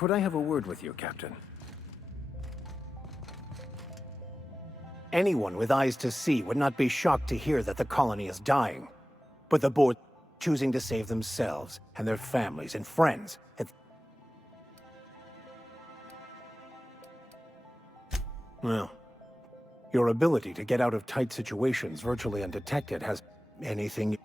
Could I have a word with you, Captain? Anyone with eyes to see would not be shocked to hear that the colony is dying. But the board choosing to save themselves and their families and friends. Well, your ability to get out of tight situations virtually undetected has anything...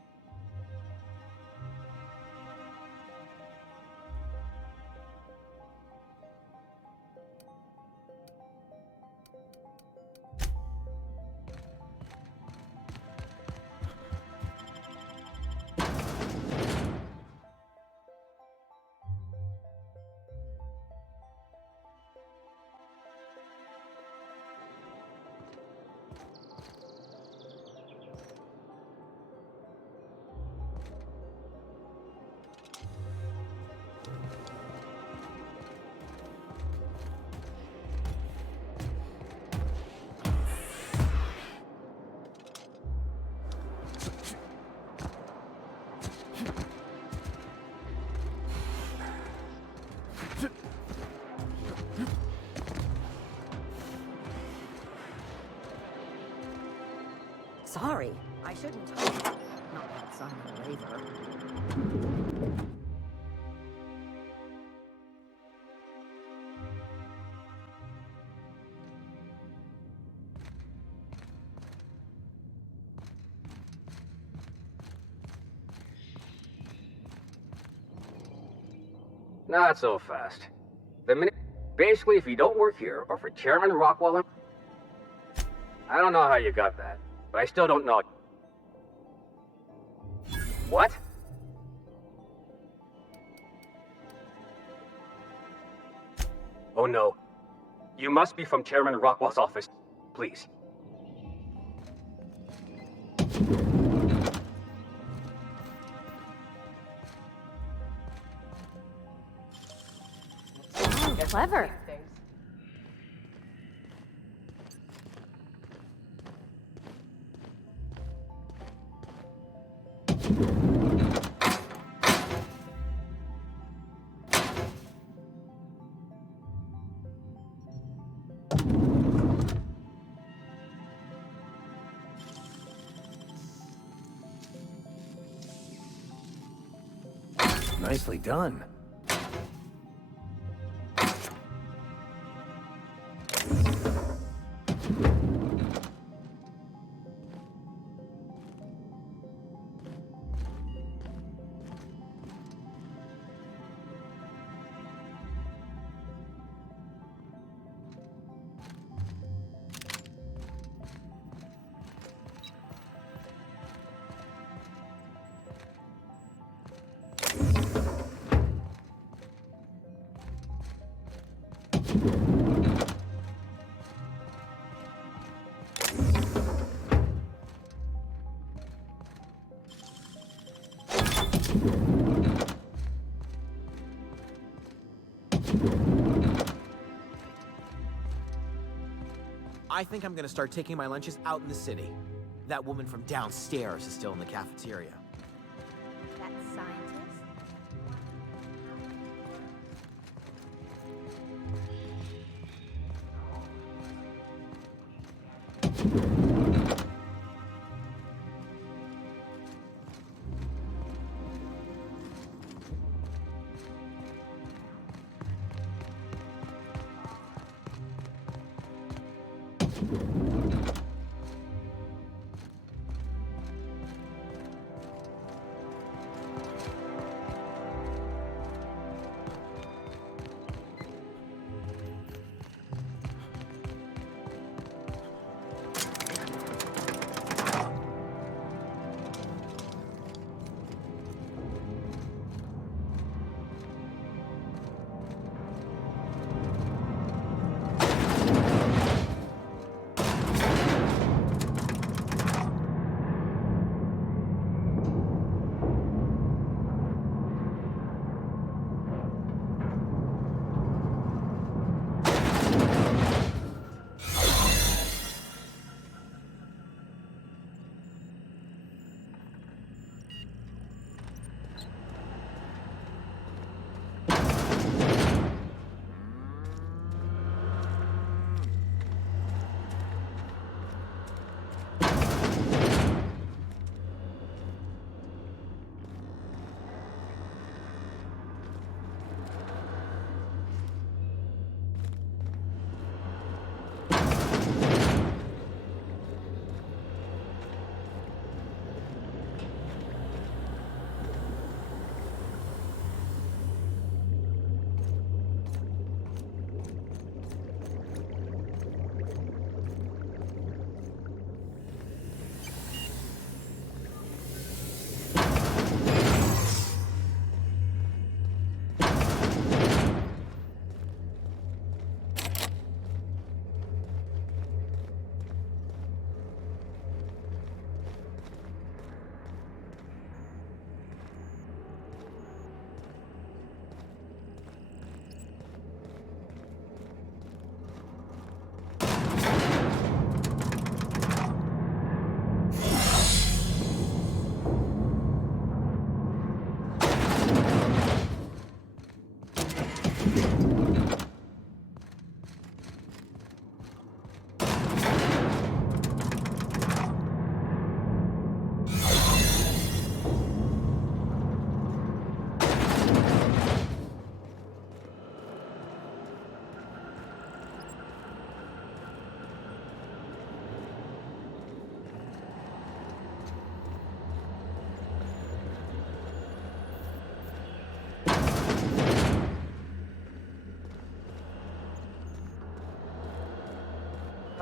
Sorry, I shouldn't talk. Not that son of a raver. Not so fast. Basically, if you don't work here, or for Chairman Rockwell, I don't know how you got that, but I still don't know. What? Oh no. You must be from Chairman Rockwell's office. Please. Oh, clever. Nicely done. I think I'm gonna start taking my lunches out in the city. That woman from downstairs is still in the cafeteria. That scientist?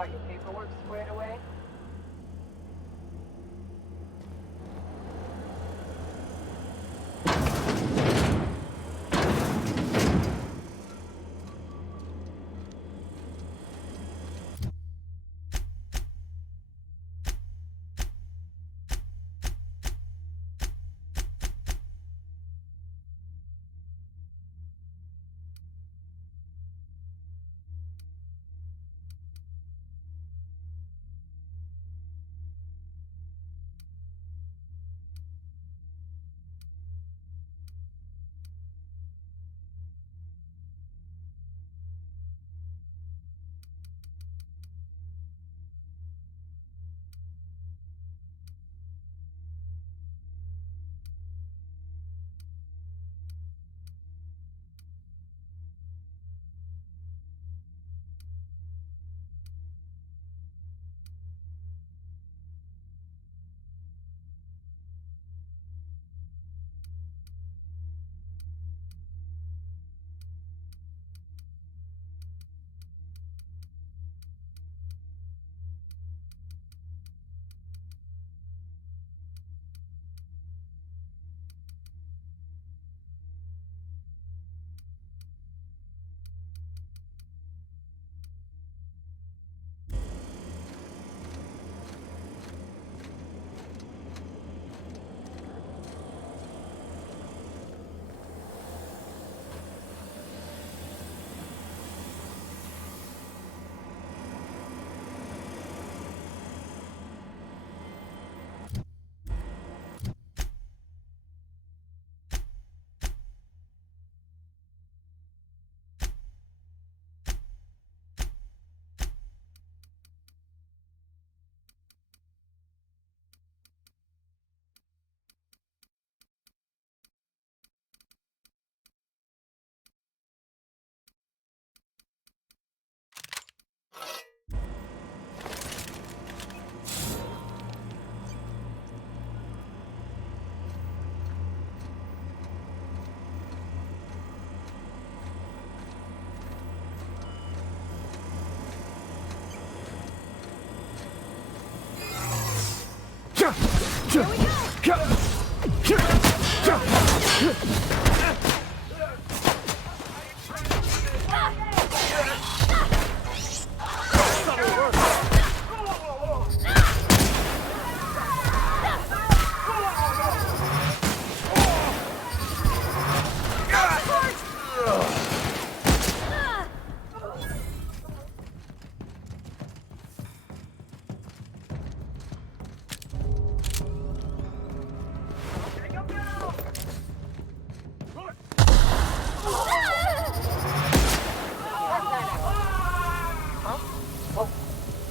got your paperwork squared away?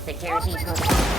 Security protocol.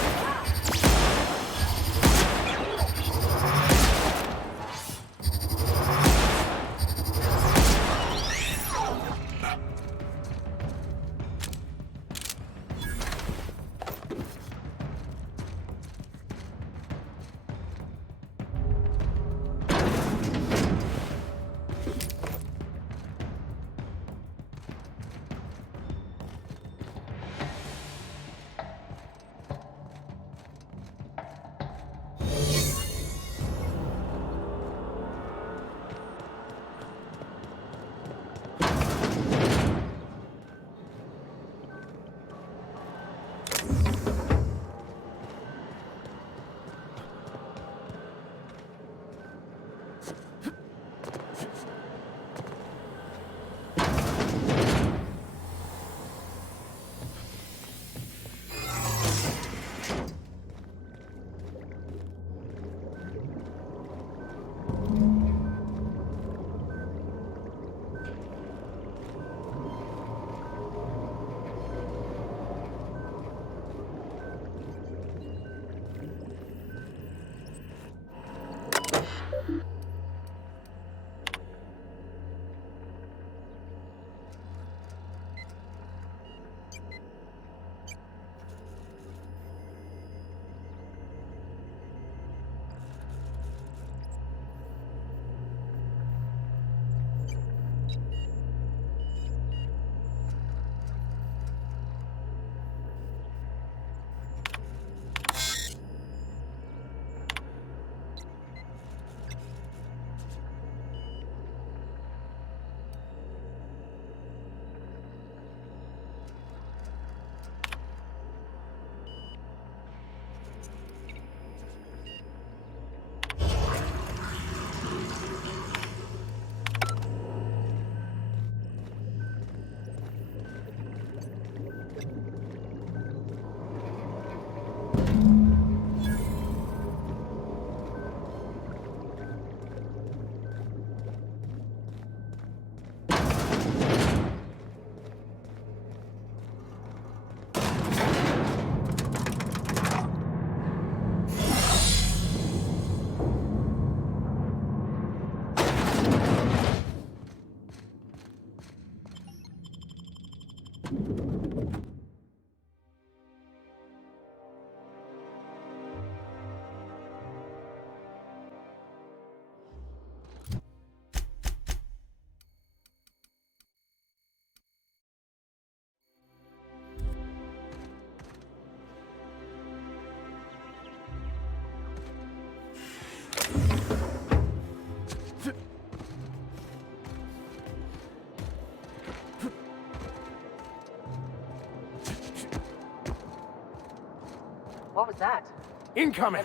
that? Incoming!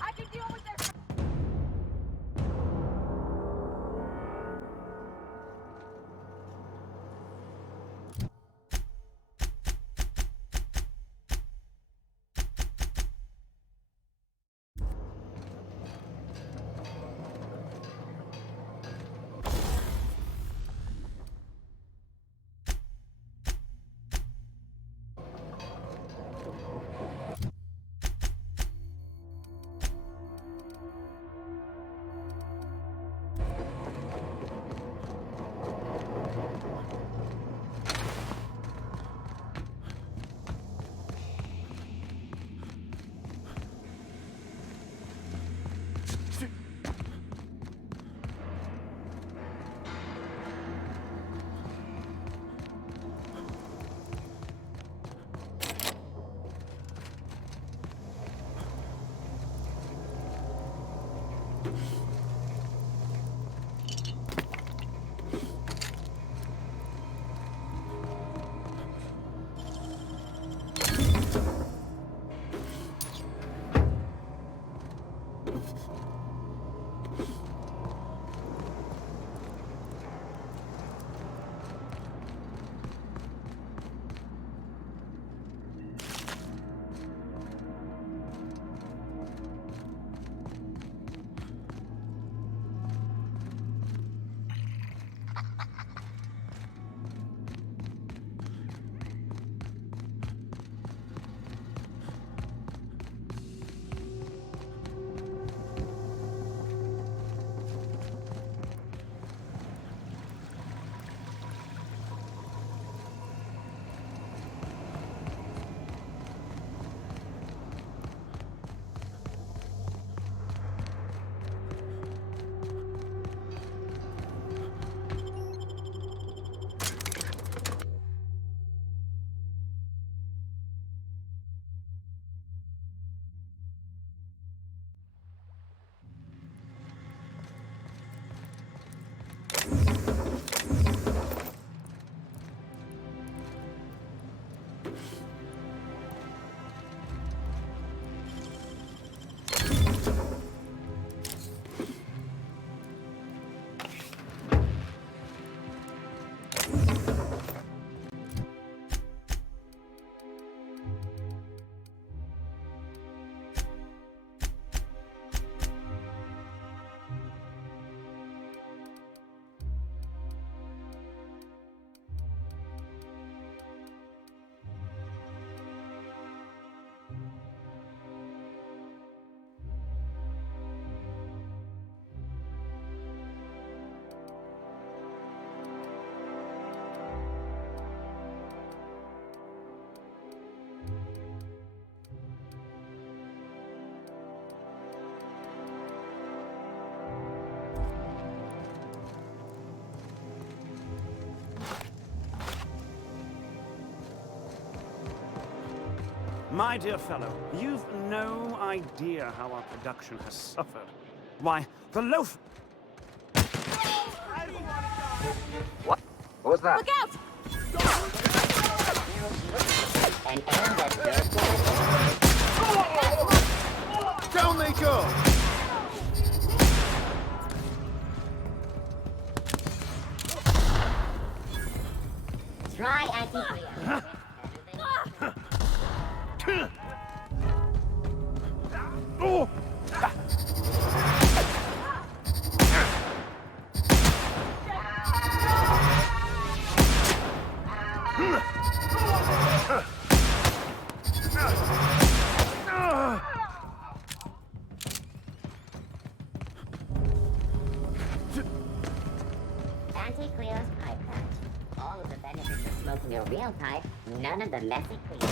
I can deal with this. My dear fellow, you've no idea how our production has suffered. Why, the loaf... What? What was that? Look out! Down they go! Try anti-Priya. Oh! Anti-Priya's pipe patch. All of the benefits of smoking a real pipe, none of the messy cleaning.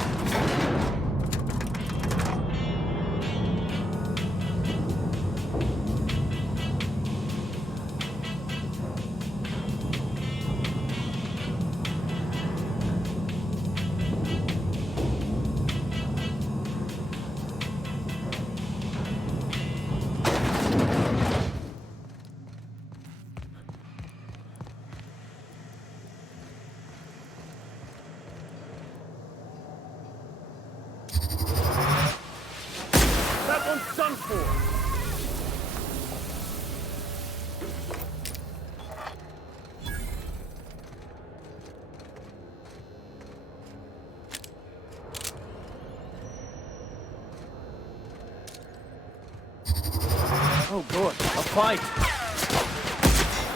4. Oh, good. A fight!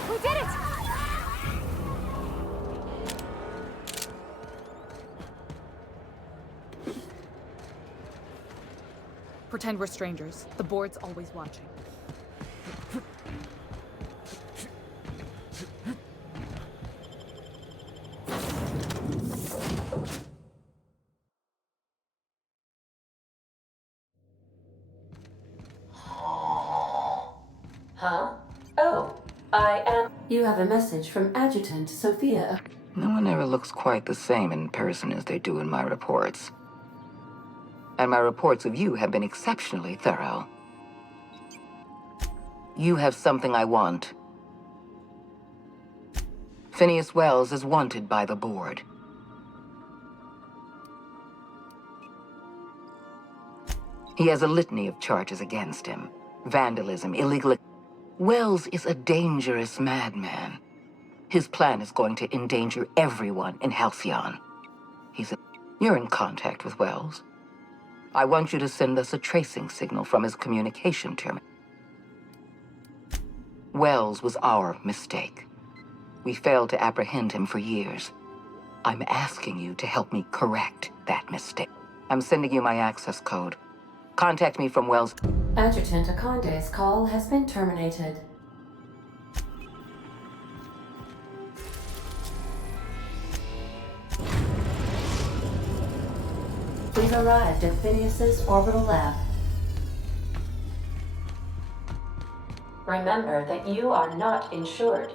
We did it! Pretend we're strangers. The board's always watching. Huh? Oh, I am. You have a message from Adjutant Sophia. No one ever looks quite the same in person as they do in my reports. And my reports of you have been exceptionally thorough. You have something I want. Phineas Wells is wanted by the board. He has a litany of charges against him. Vandalism, illegal... Wells is a dangerous madman. His plan is going to endanger everyone in Halcyon. You're in contact with Wells. I want you to send us a tracing signal from his communication terminal. Wells was our mistake. We failed to apprehend him for years. I'm asking you to help me correct that mistake. I'm sending you my access code. Contact me from Wells. Adjutant Akonde's call has been terminated. We've arrived at Phineas's orbital lab. Remember that you are not insured.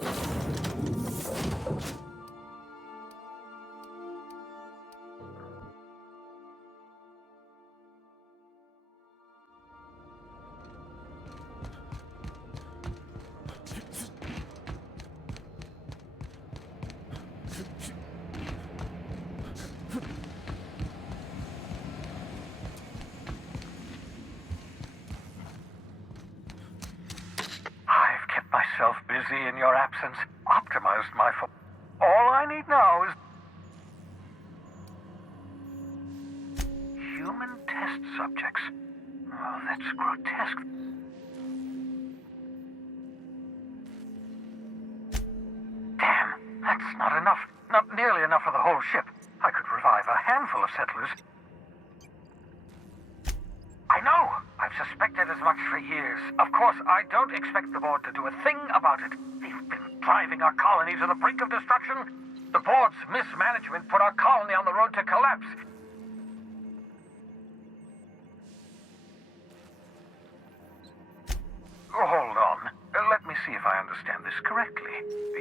I've kept myself busy in your absence, optimized my All I need now is... human test subjects. Oh, that's grotesque. Damn, that's not enough. Not nearly enough for the whole ship. I could revive a handful of settlers. I know! I've suspected as much for years. Of course, I don't expect the board to do a thing about it. They've been driving our colony to the brink of destruction. The board's mismanagement put our colony on the road to collapse. Hold on. Let me see if I understand this correctly.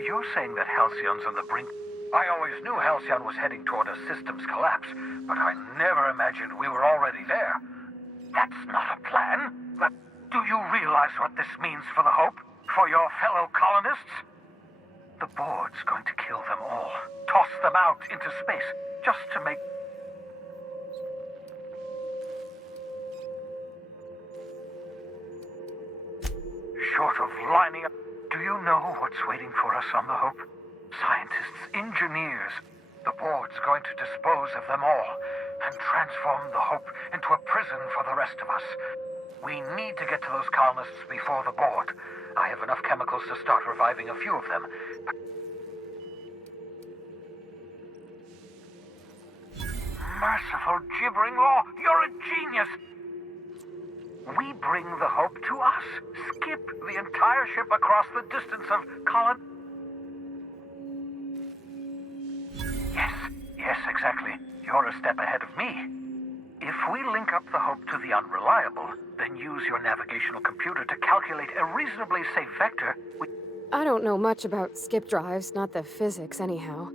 You're saying that Halcyon's on the brink... I always knew Halcyon was heading toward a systems collapse, but I never imagined we were already there. That's not a plan. But do you realize what this means for the Hope? For your fellow colonists? The board's going to kill them all. Toss them out into space, just to make... Short of lining up... Do you know what's waiting for us on the Hope? Scientists, engineers. The board's going to dispose of them all and transform the Hope into a prison for the rest of us. We need to get to those colonists before the board. I have enough chemicals to start reviving a few of them. Merciful gibbering law, you're a genius! We bring the Hope to us. Skip the entire ship across the distance of colon... Yes, exactly. You're a step ahead of me. If we link up the Hope to the Unreliable, then use your navigational computer to calculate a reasonably safe vector, I don't know much about skip drives, not the physics anyhow.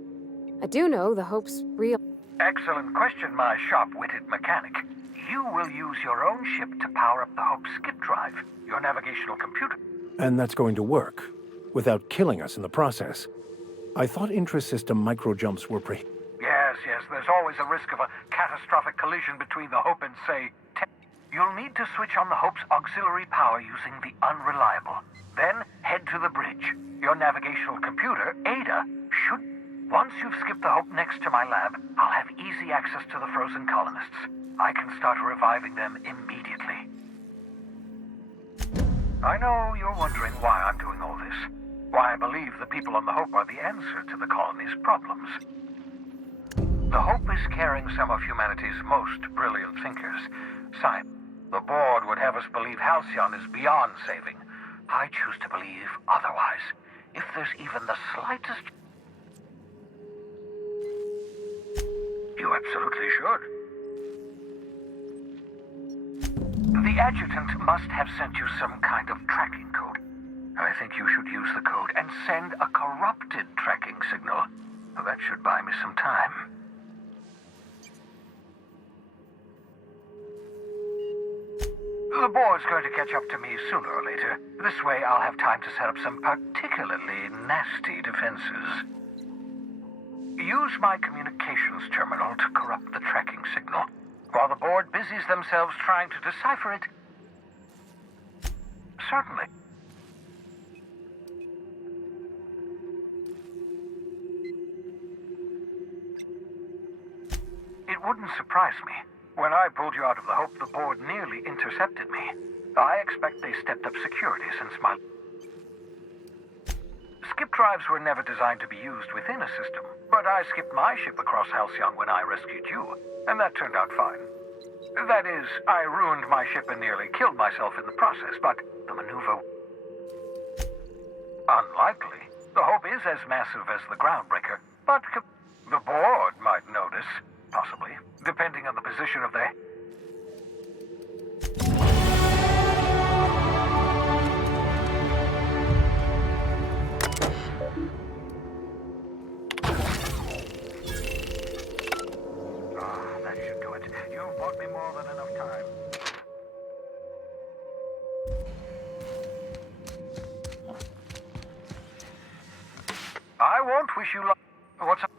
I do know the Hope's real... Excellent question, my sharp-witted mechanic. You will use your own ship to power up the Hope's skip drive, your navigational computer. And that's going to work, without killing us in the process. I thought intra-system micro-jumps were Yes, there's always a risk of a catastrophic collision between the Hope and, say, You'll need to switch on the Hope's auxiliary power using the unreliable. Then head to the bridge. Your navigational computer, Ada, should... Once you've skipped the Hope next to my lab, I'll have easy access to the frozen colonists. I can start reviving them immediately. I know you're wondering why I'm doing all this. Why I believe the people on the Hope are the answer to the colony's problems. The Hope is carrying some of humanity's most brilliant thinkers. Science. The board would have us believe Halcyon is beyond saving. I choose to believe otherwise. If there's even the slightest... You absolutely should. The adjutant must have sent you some kind of tracking code. I think you should use the code and send a corrupted tracking signal. That should buy me some time. The board's going to catch up to me sooner or later. This way I'll have time to set up some particularly nasty defenses. Use my communications terminal to corrupt the tracking signal, while the board busies themselves trying to decipher it. Certainly. It wouldn't surprise me. When I pulled you out of the Hope, the board nearly intercepted me. I expect they stepped up security since my... Skip drives were never designed to be used within a system, but I skipped my ship across Halcyon when I rescued you, and that turned out fine. That is, I ruined my ship and nearly killed myself in the process, but the maneuver... Unlikely. The Hope is as massive as the Groundbreaker, but the board might notice. Possibly, depending on the position of their... That should do it. You've bought me more than enough time. I won't wish you luck. What's up?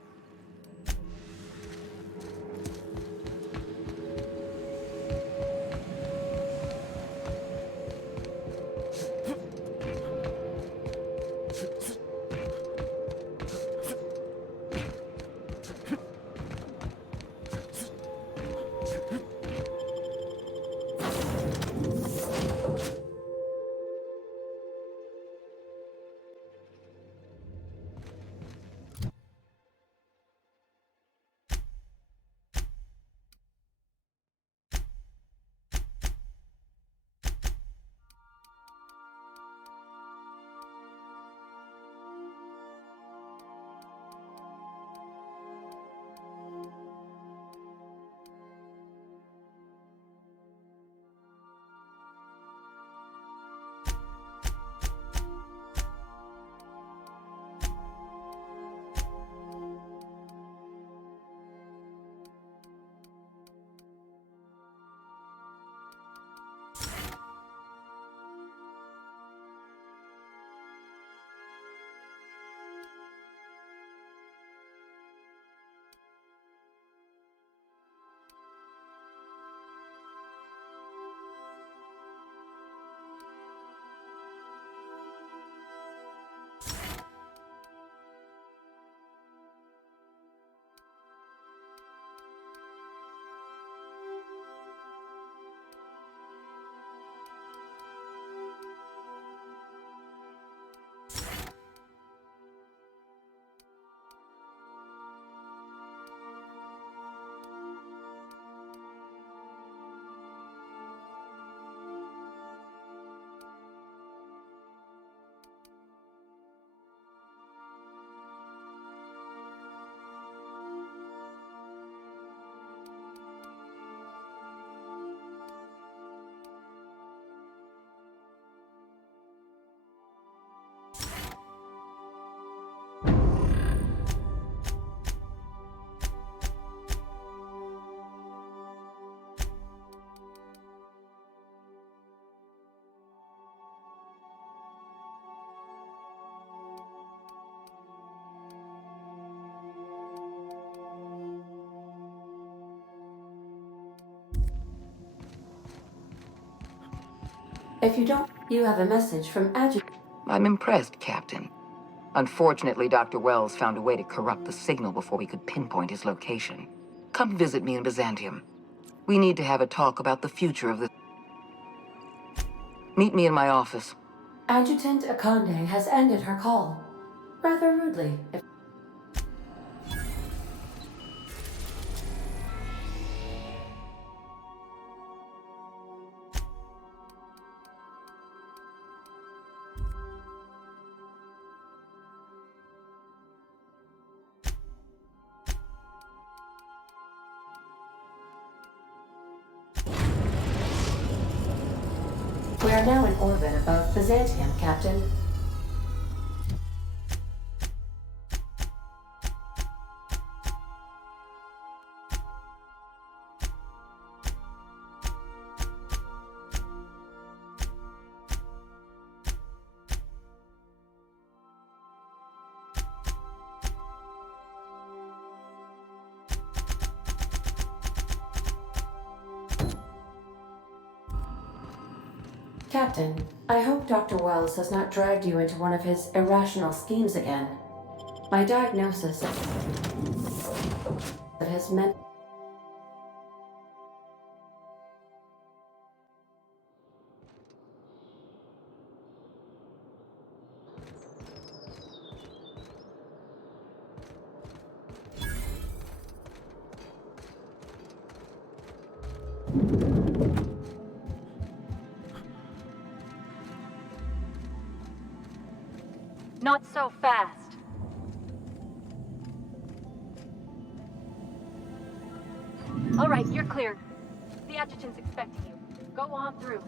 If you don't, you have a message from Adjutant. I'm impressed, Captain. Unfortunately, Dr. Wells found a way to corrupt the signal before we could pinpoint his location. Come visit me in Byzantium. We need to have a talk about the future of the... Meet me in my office. Adjutant Akande has ended her call. Rather rudely, if... We are now in orbit above Byzantium, Captain. Captain, I hope Dr. Wells has not dragged you into one of his irrational schemes again. My diagnosis that has meant... Not so fast. All right, you're clear. The adjutant's expecting you. Go on through.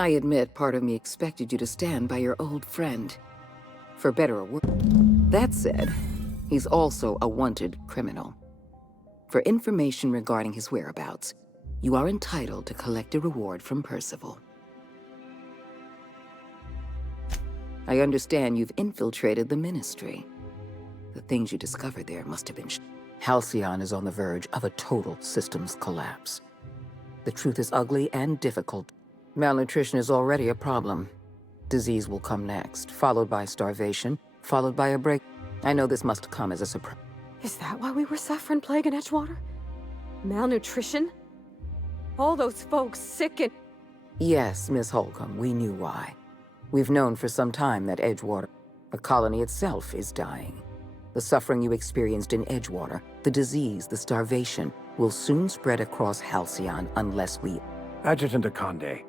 I admit part of me expected you to stand by your old friend. For better or worse. That said, he's also a wanted criminal. For information regarding his whereabouts, you are entitled to collect a reward from Percival. I understand you've infiltrated the Ministry. The things you discovered there must have been... Halcyon is on the verge of a total systems collapse. The truth is ugly and difficult. Malnutrition is already a problem. Disease will come next, followed by starvation, followed by a break. I know this must come as a surprise. Is that why we were suffering plague in Edgewater? Malnutrition? All those folks sick and... Yes, Miss Holcomb, we knew why. We've known for some time that Edgewater, the colony itself, is dying. The suffering you experienced in Edgewater, the disease, the starvation, will soon spread across Halcyon unless we... Adjutant Akande,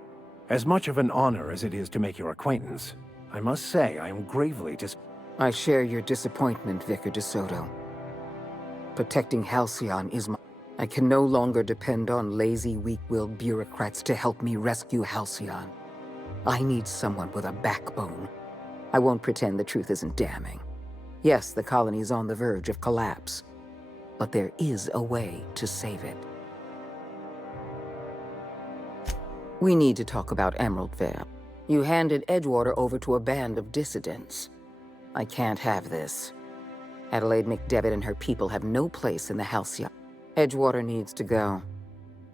as much of an honor as it is to make your acquaintance, I must say I am gravely I share your disappointment, Vicar DeSoto. Protecting Halcyon is my... I can no longer depend on lazy, weak-willed bureaucrats to help me rescue Halcyon. I need someone with a backbone. I won't pretend the truth isn't damning. Yes, the colony is on the verge of collapse, but there is a way to save it. We need to talk about Emerald Vale. You handed Edgewater over to a band of dissidents. I can't have this. Adelaide McDevitt and her people have no place in the Halcyon. Edgewater needs to go.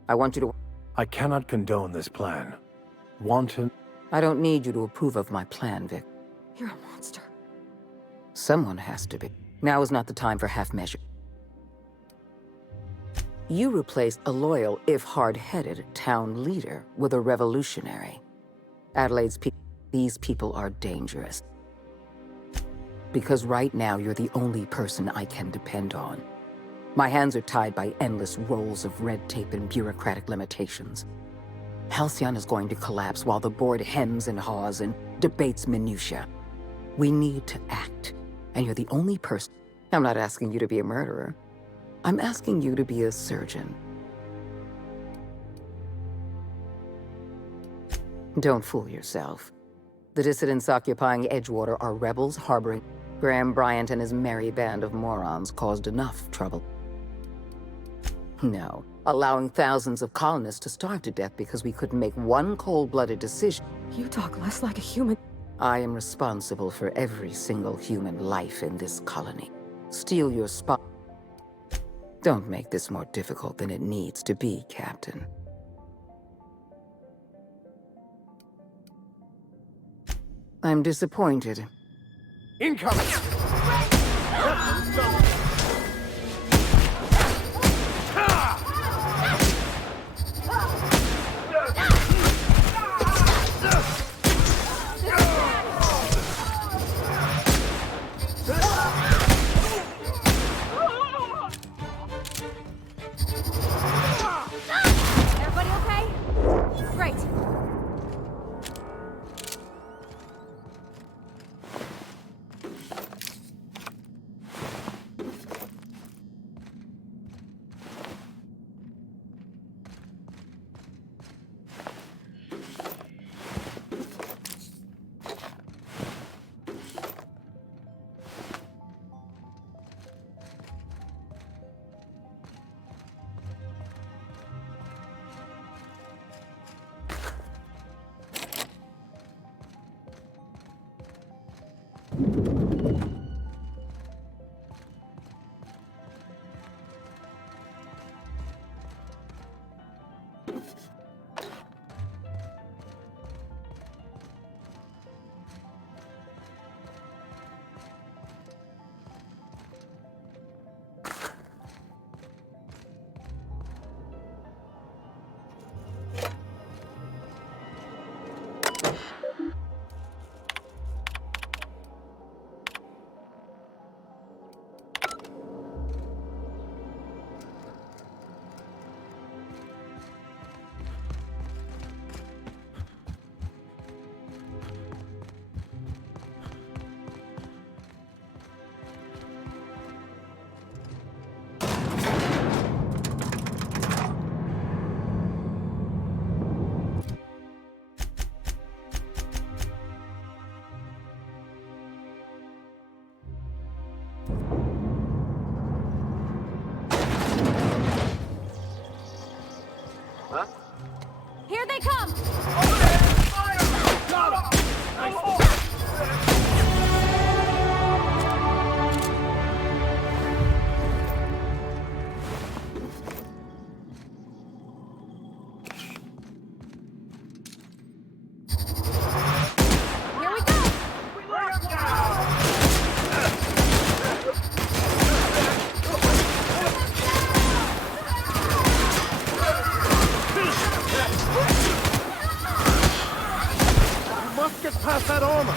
I want you to... I cannot condone this plan. Wanton... I don't need you to approve of my plan, Vic. You're a monster. Someone has to be. Now is not the time for half-measure. You replaced a loyal, if hard-headed, town leader with a revolutionary. Adelaide's people... These people are dangerous. Because right now, you're the only person I can depend on. My hands are tied by endless rolls of red tape and bureaucratic limitations. Halcyon is going to collapse while the board hems and haws and debates minutiae. We need to act, and you're the only person... I'm not asking you to be a murderer. I'm asking you to be a surgeon, Don't fool yourself. The dissidents occupying Edgewater are rebels harboring. Graham Bryant and his merry band of morons caused enough trouble. No, allowing thousands of colonists to starve to death because we couldn't make one cold-blooded decision. You talk less like a human. I am responsible for every single human life in this colony. Steal your spot. Don't make this more difficult than it needs to be, Captain. I'm disappointed. Incoming! Everybody okay? Great. Here they come! Here we go! Must get past that armor!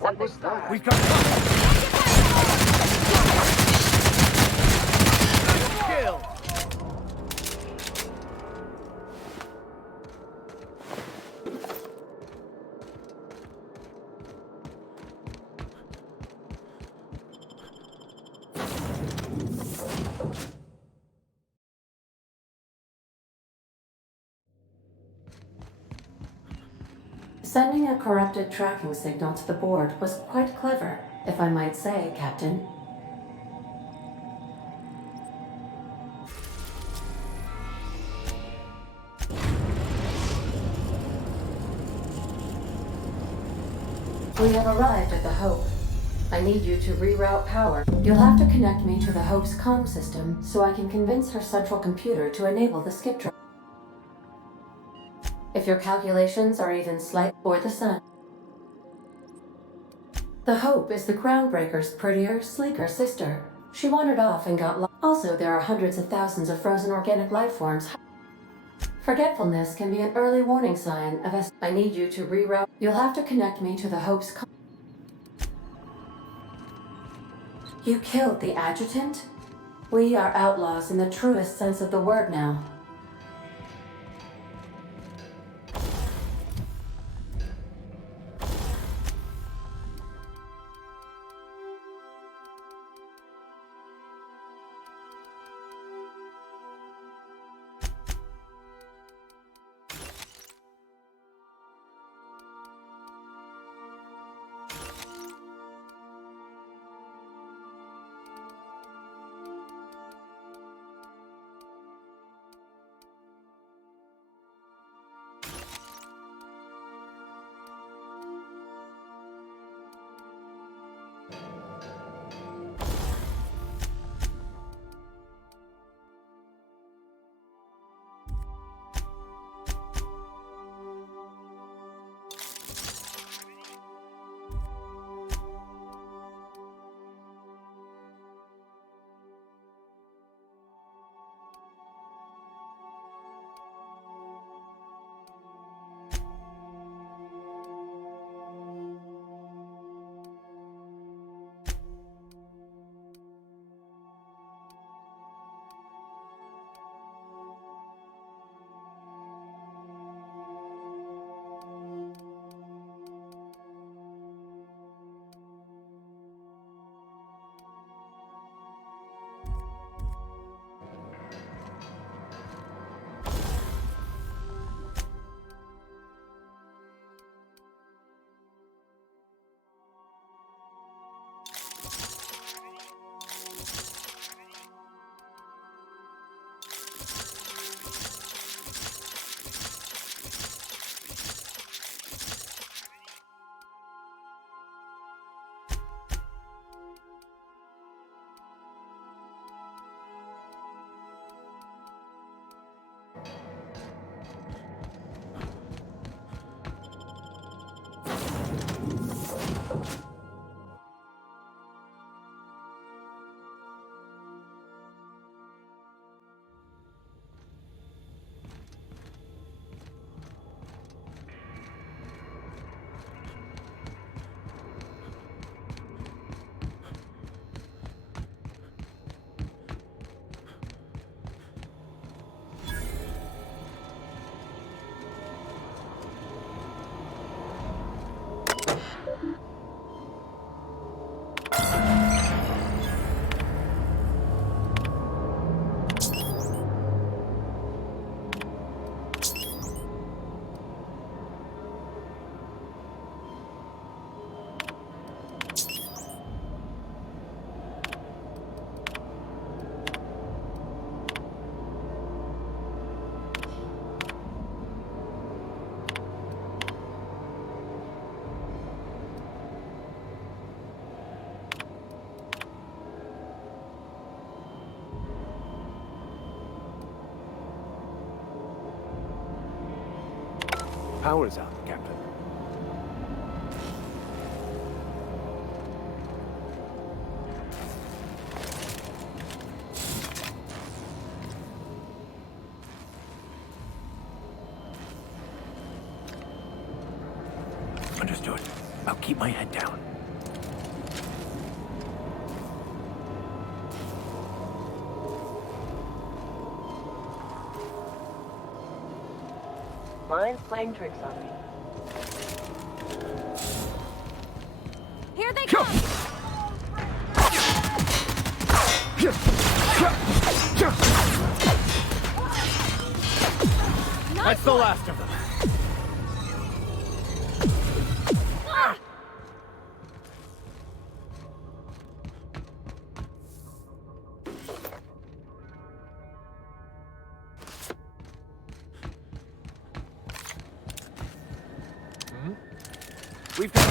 What was that? We got kill! Sending a corrupted tracking signal to the board was quite clever, if I might say, Captain. We have arrived at the Hope. I need you to reroute power. You'll have to connect me to the Hope's comm system so I can convince her central computer to enable the skip drive. If your calculations are even slight, or the sun. The Hope is the Groundbreaker's prettier, sleeker sister. She wandered off and got lost. Also, there are hundreds of thousands of frozen organic life forms. Forgetfulness can be an early warning sign of a... I need you to reroute. You'll have to connect me to the Hope's... You killed the adjutant? We are outlaws in the truest sense of the word now. Power's out, Captain. Understood. I'll keep my head down. Mine's playing tricks on me. Here they come! That's the last of them. We've got...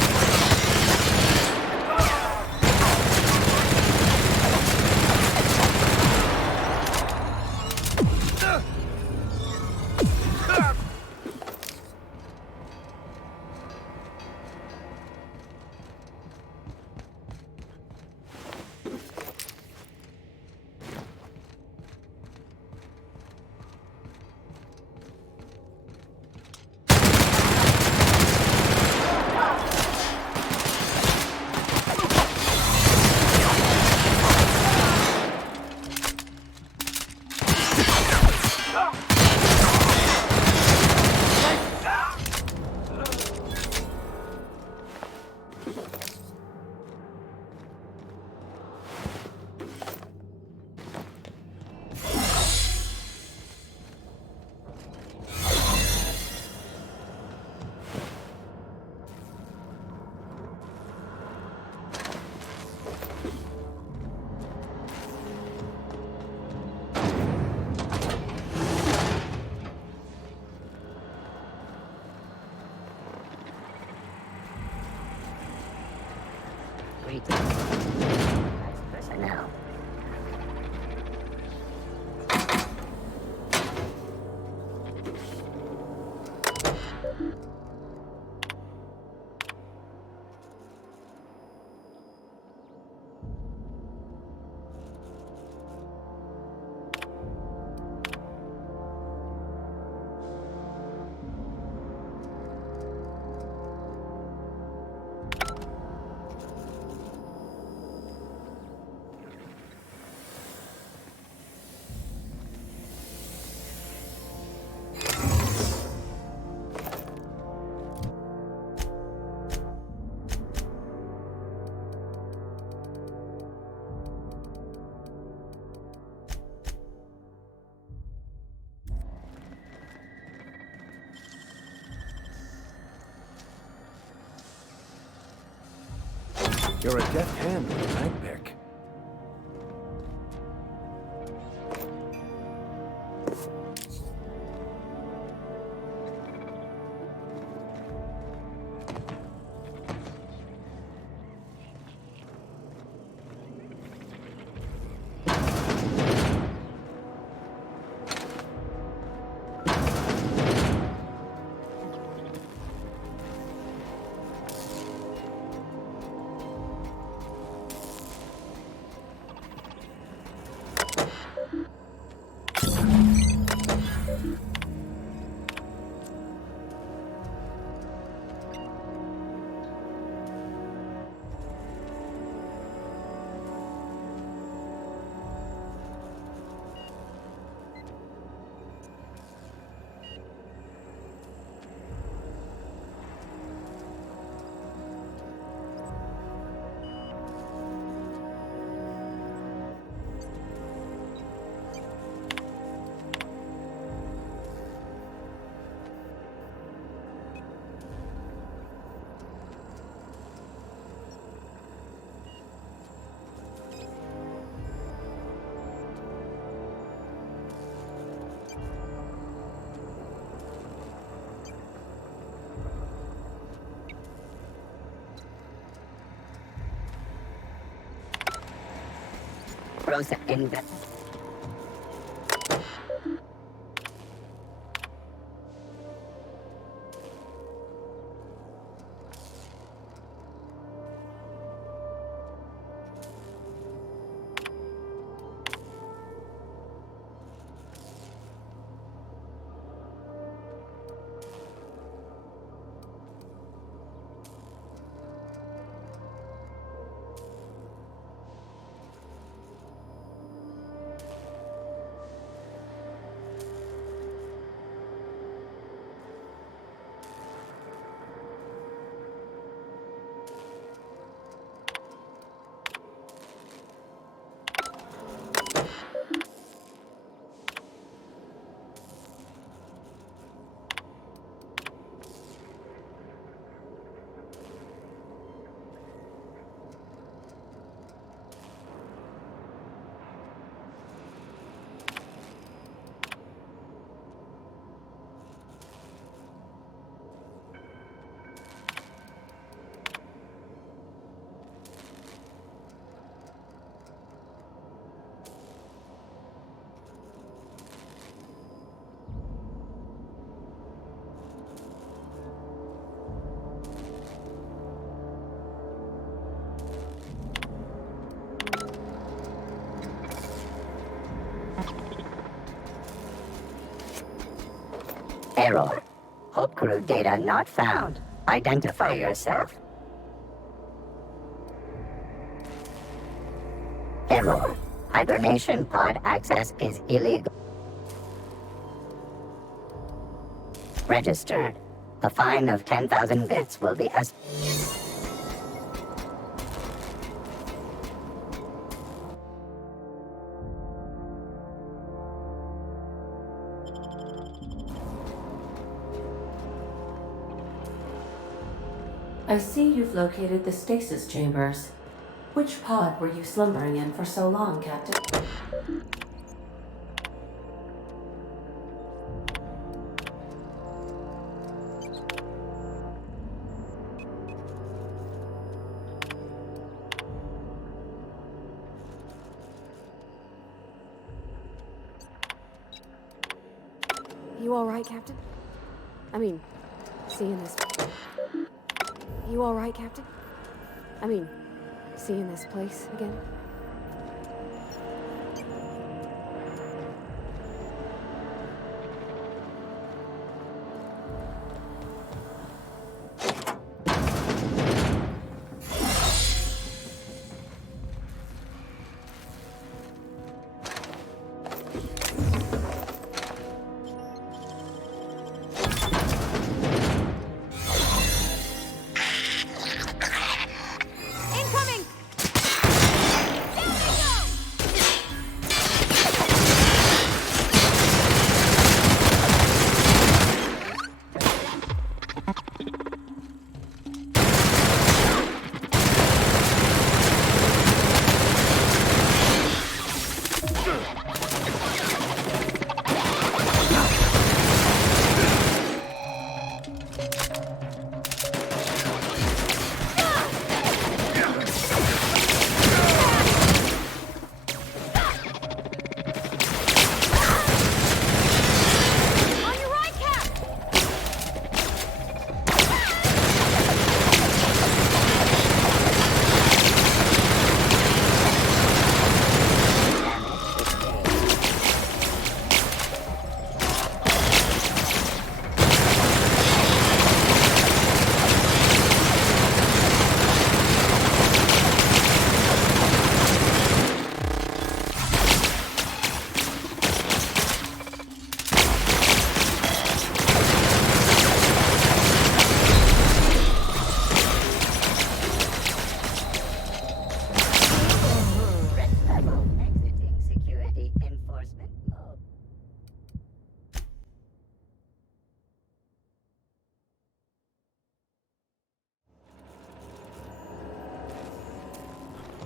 Greetings. Vice personnel. You're a deft hand with a mag pick. Rosa Inga. Error. Hope crew data not found. Identify yourself. Error. Hibernation pod access is illegal. Registered. A fine of 10,000 bits will be I see you've located the stasis chambers. Which pod were you slumbering in for so long, Captain? You all right, Captain? I mean, seeing this... You all right, Captain? I mean, seeing this place again?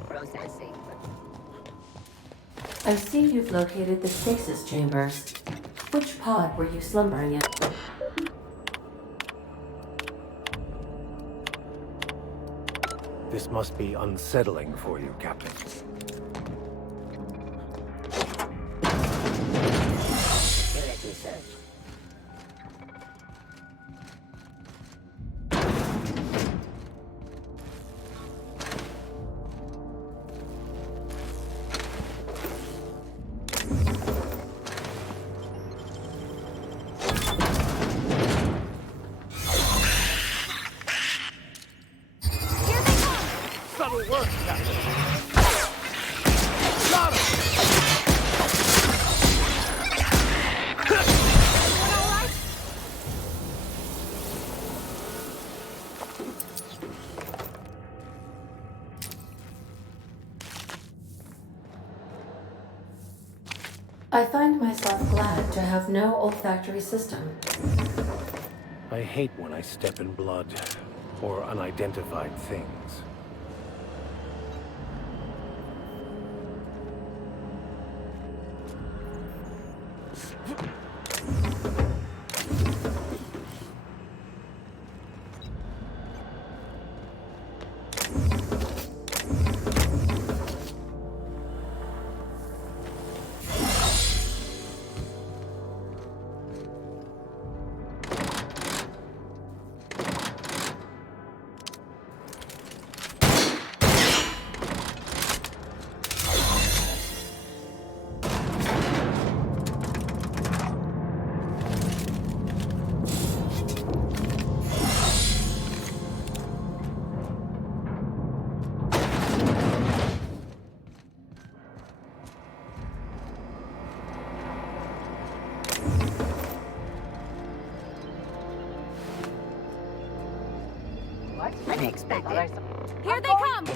Processing. I see you've located the stasis chambers. Which pod were you slumbering in? This must be unsettling for you, Captain. Security search. I find myself glad to have no olfactory system. I hate when I step in blood or unidentified things. Unexpected. Here they come!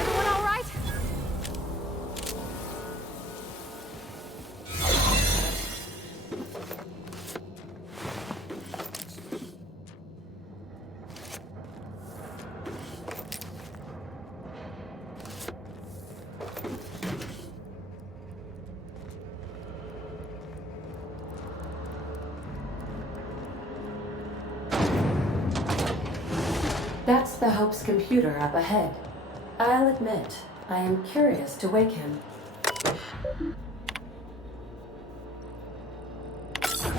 Everyone all right? That's the Hope's computer up ahead. I'll admit, I am curious to wake him.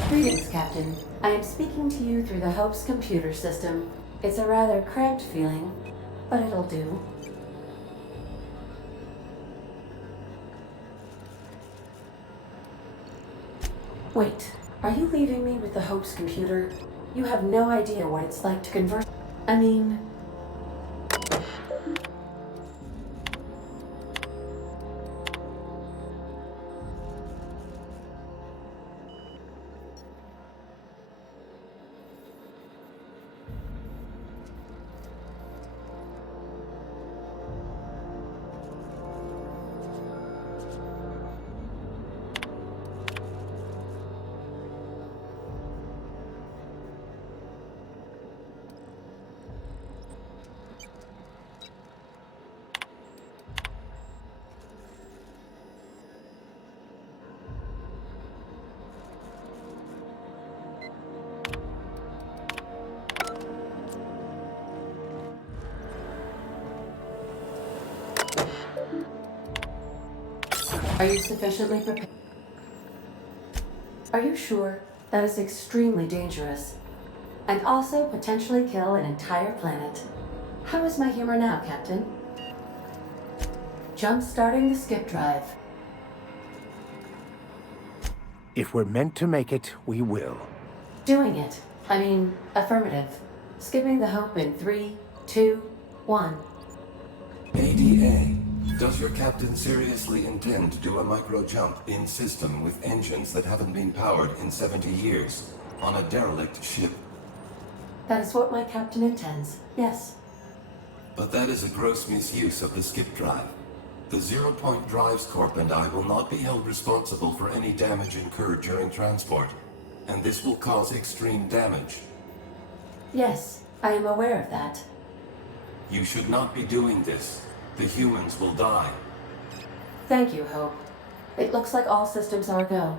Greetings, Captain. I am speaking to you through the Hope's computer system. It's a rather cramped feeling, but it'll do. Wait, are you leaving me with the Hope's computer? You have no idea what it's like to converse. I mean... Are you sufficiently prepared? Are you sure? That is extremely dangerous. And also potentially kill an entire planet. How is my humor now, Captain? Jump-starting the skip drive. If we're meant to make it, we will. Doing it. I mean, affirmative. Skipping the Hope in 3, 2, 1. ADA, does your captain seriously intend to do a micro-jump in system with engines that haven't been powered in 70 years on a derelict ship? That is what my captain intends, yes. But that is a gross misuse of the skip drive. The Zero Point Drives Corp and I will not be held responsible for any damage incurred during transport, and this will cause extreme damage. Yes, I am aware of that. You should not be doing this. The humans will die. Thank you, Hope. It looks like all systems are go.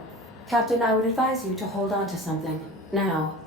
Captain, I would advise you to hold on to something. Now.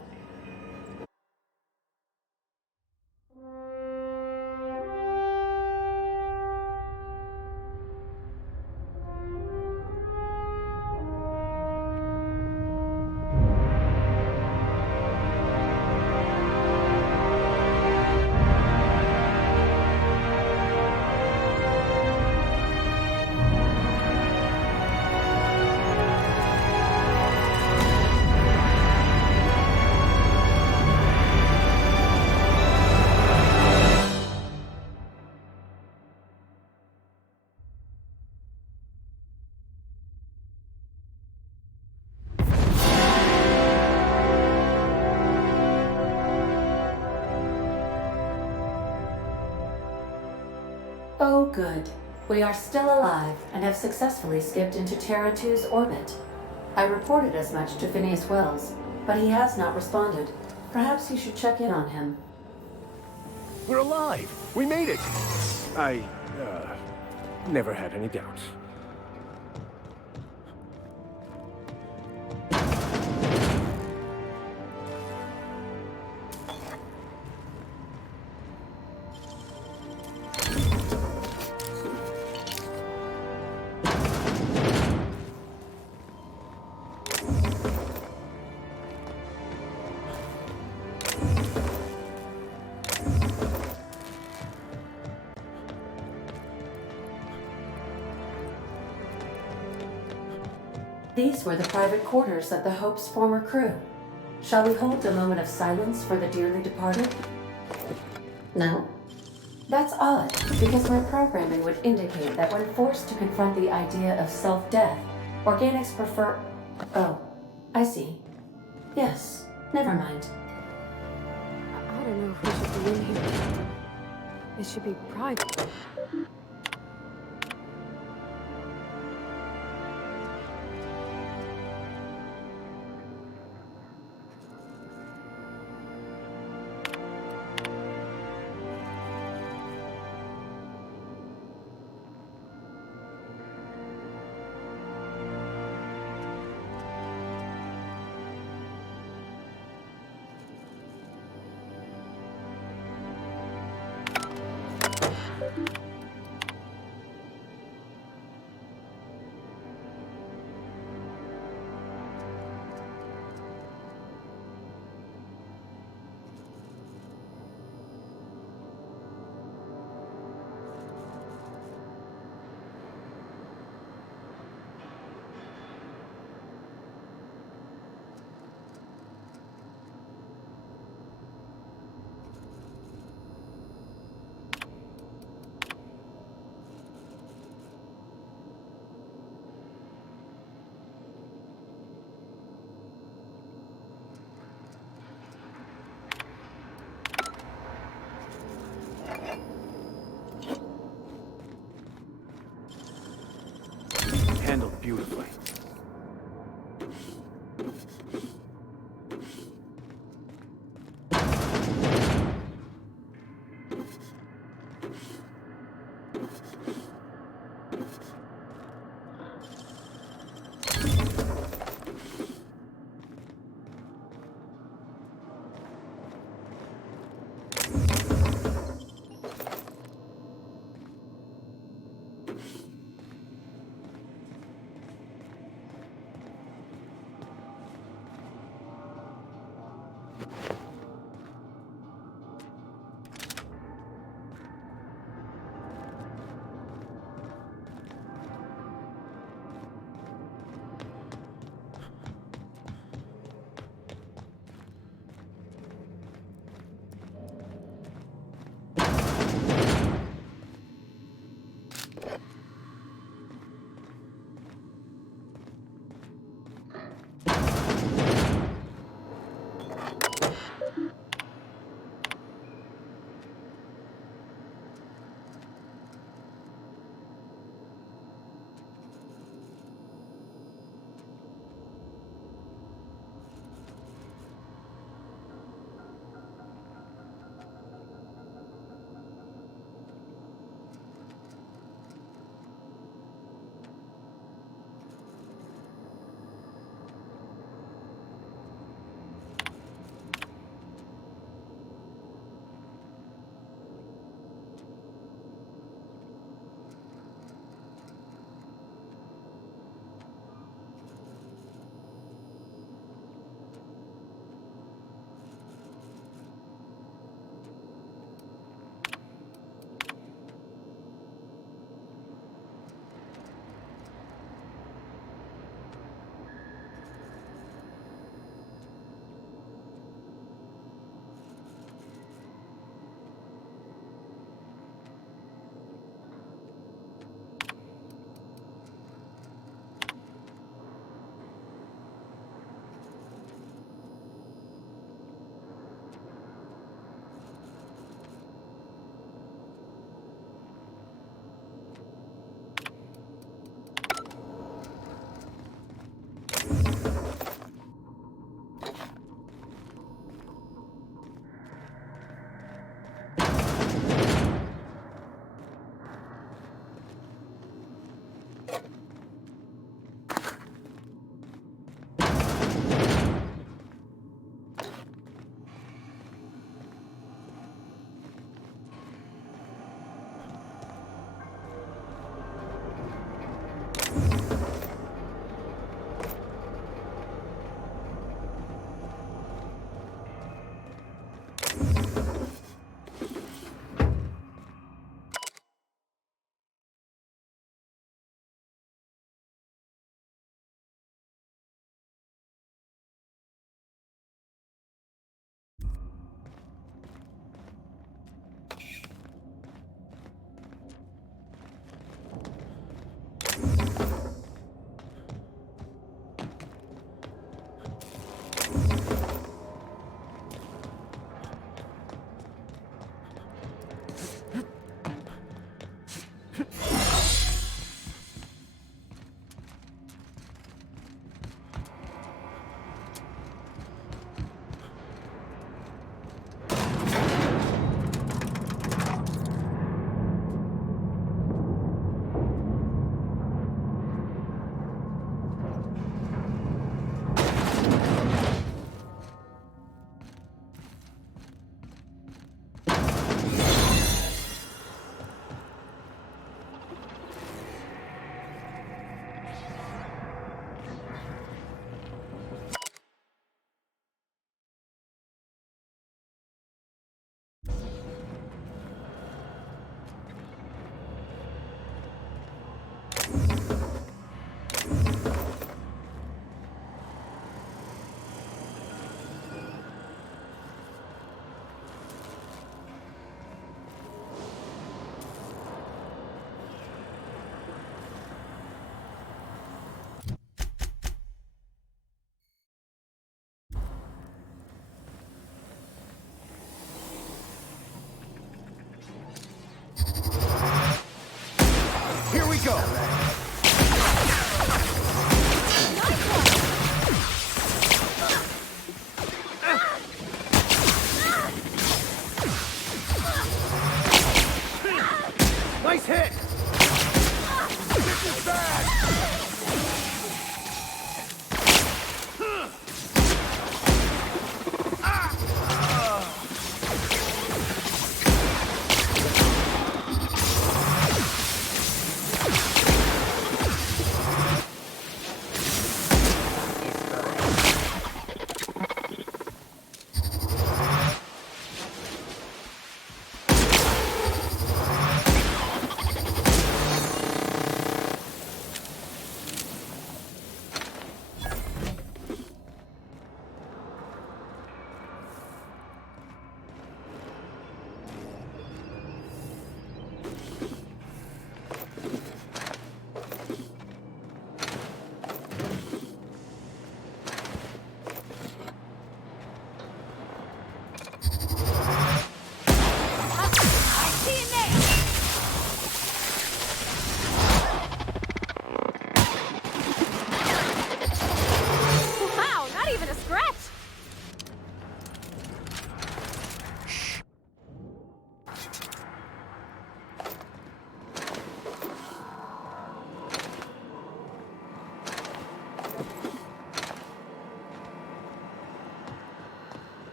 Oh, good. We are still alive and have successfully skipped into Terra 2's orbit. I reported as much to Phineas Wells, but he has not responded. Perhaps you should check in on him. We're alive! We made it! I, never had any doubts. These were the private quarters of the Hope's former crew. Shall we hold a moment of silence for the dearly departed? No? That's odd, because my programming would indicate that when forced to confront the idea of self-death, organics prefer... Oh, I see. Yes, never mind. I don't know if we should be in here. It should be private.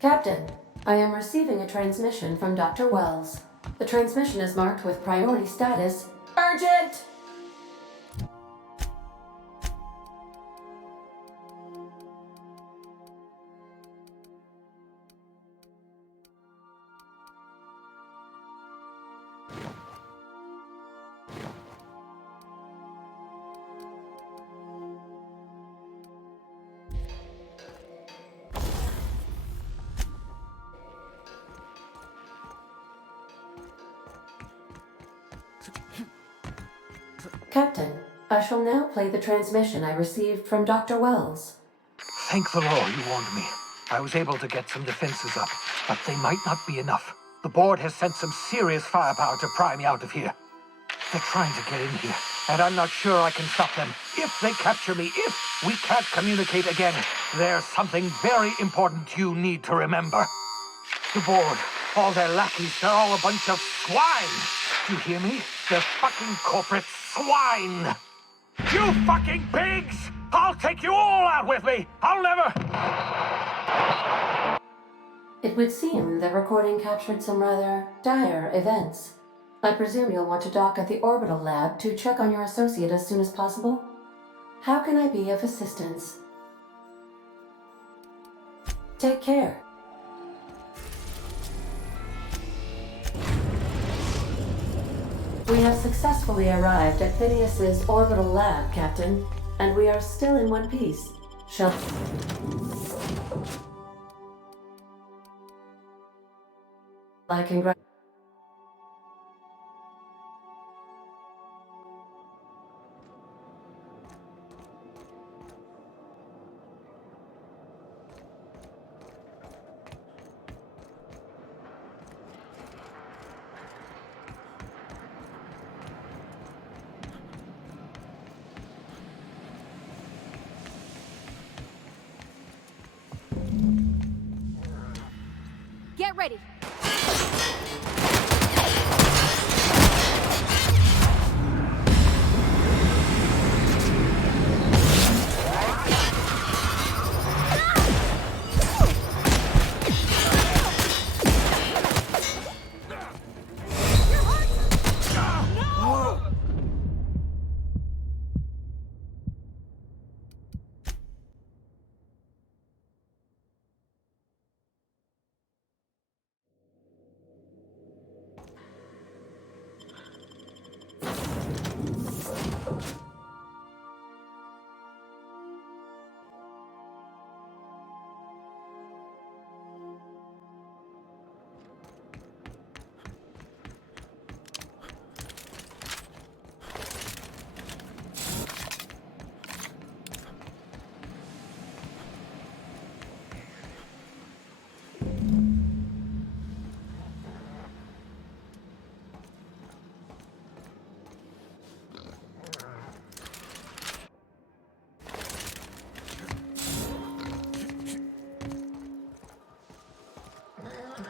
Captain, I am receiving a transmission from Dr. Wells. The transmission is marked with priority status urgent! Captain, I shall now play the transmission I received from Dr. Wells. Thank the Lord you warned me. I was able to get some defenses up, but they might not be enough. The board has sent some serious firepower to pry me out of here. They're trying to get in here, and I'm not sure I can stop them. If they capture me, if we can't communicate again, there's something very important you need to remember. The board, all their lackeys, they're all a bunch of swine. Do you hear me? They're fucking corporate swine! You fucking pigs! I'll take you all out with me! I'll never... It would seem the recording captured some rather dire events. I presume you'll want to dock at the orbital lab to check on your associate as soon as possible? How can I be of assistance? Take care. We have successfully arrived at Phineas's orbital lab, Captain, and we are still in one piece. Shall... I congratulate... Get ready.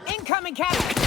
Incoming, Captain!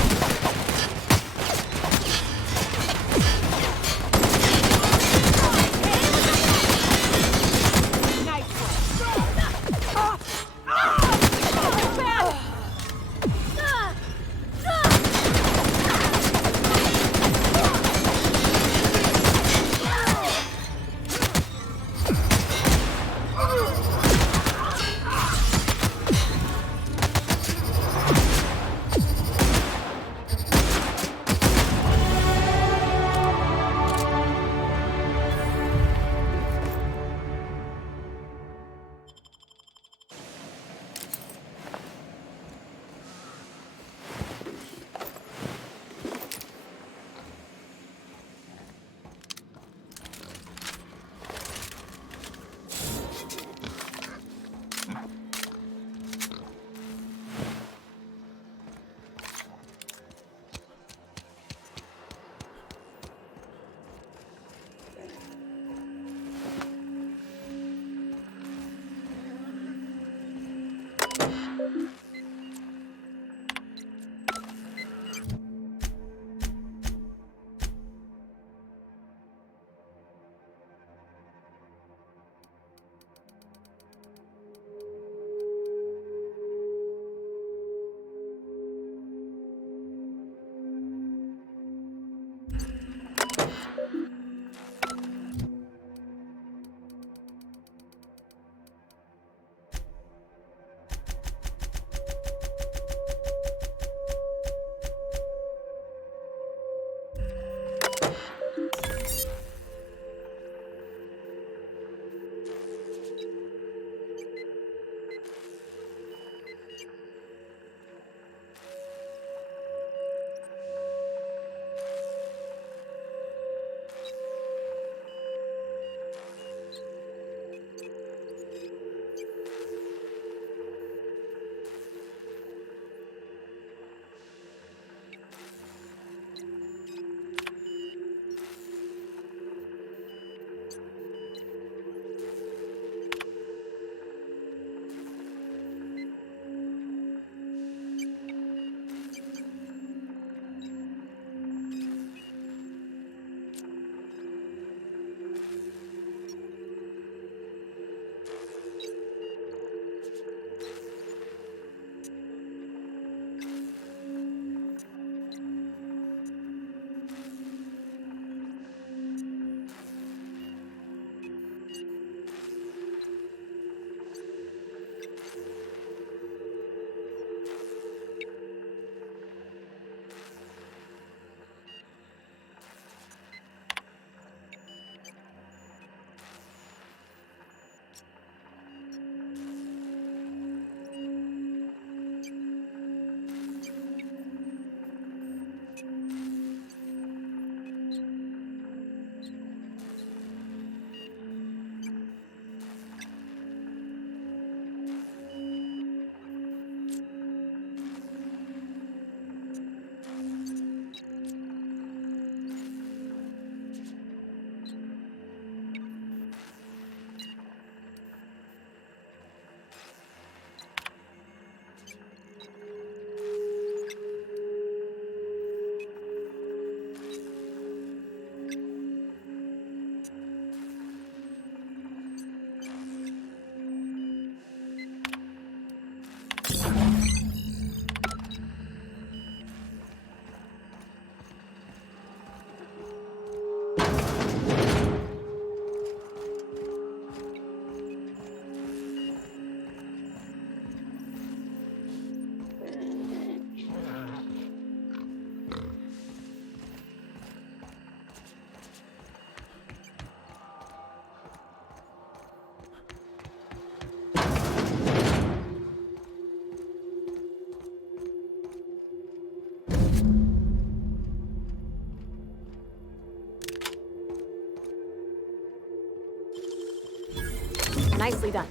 Nicely done.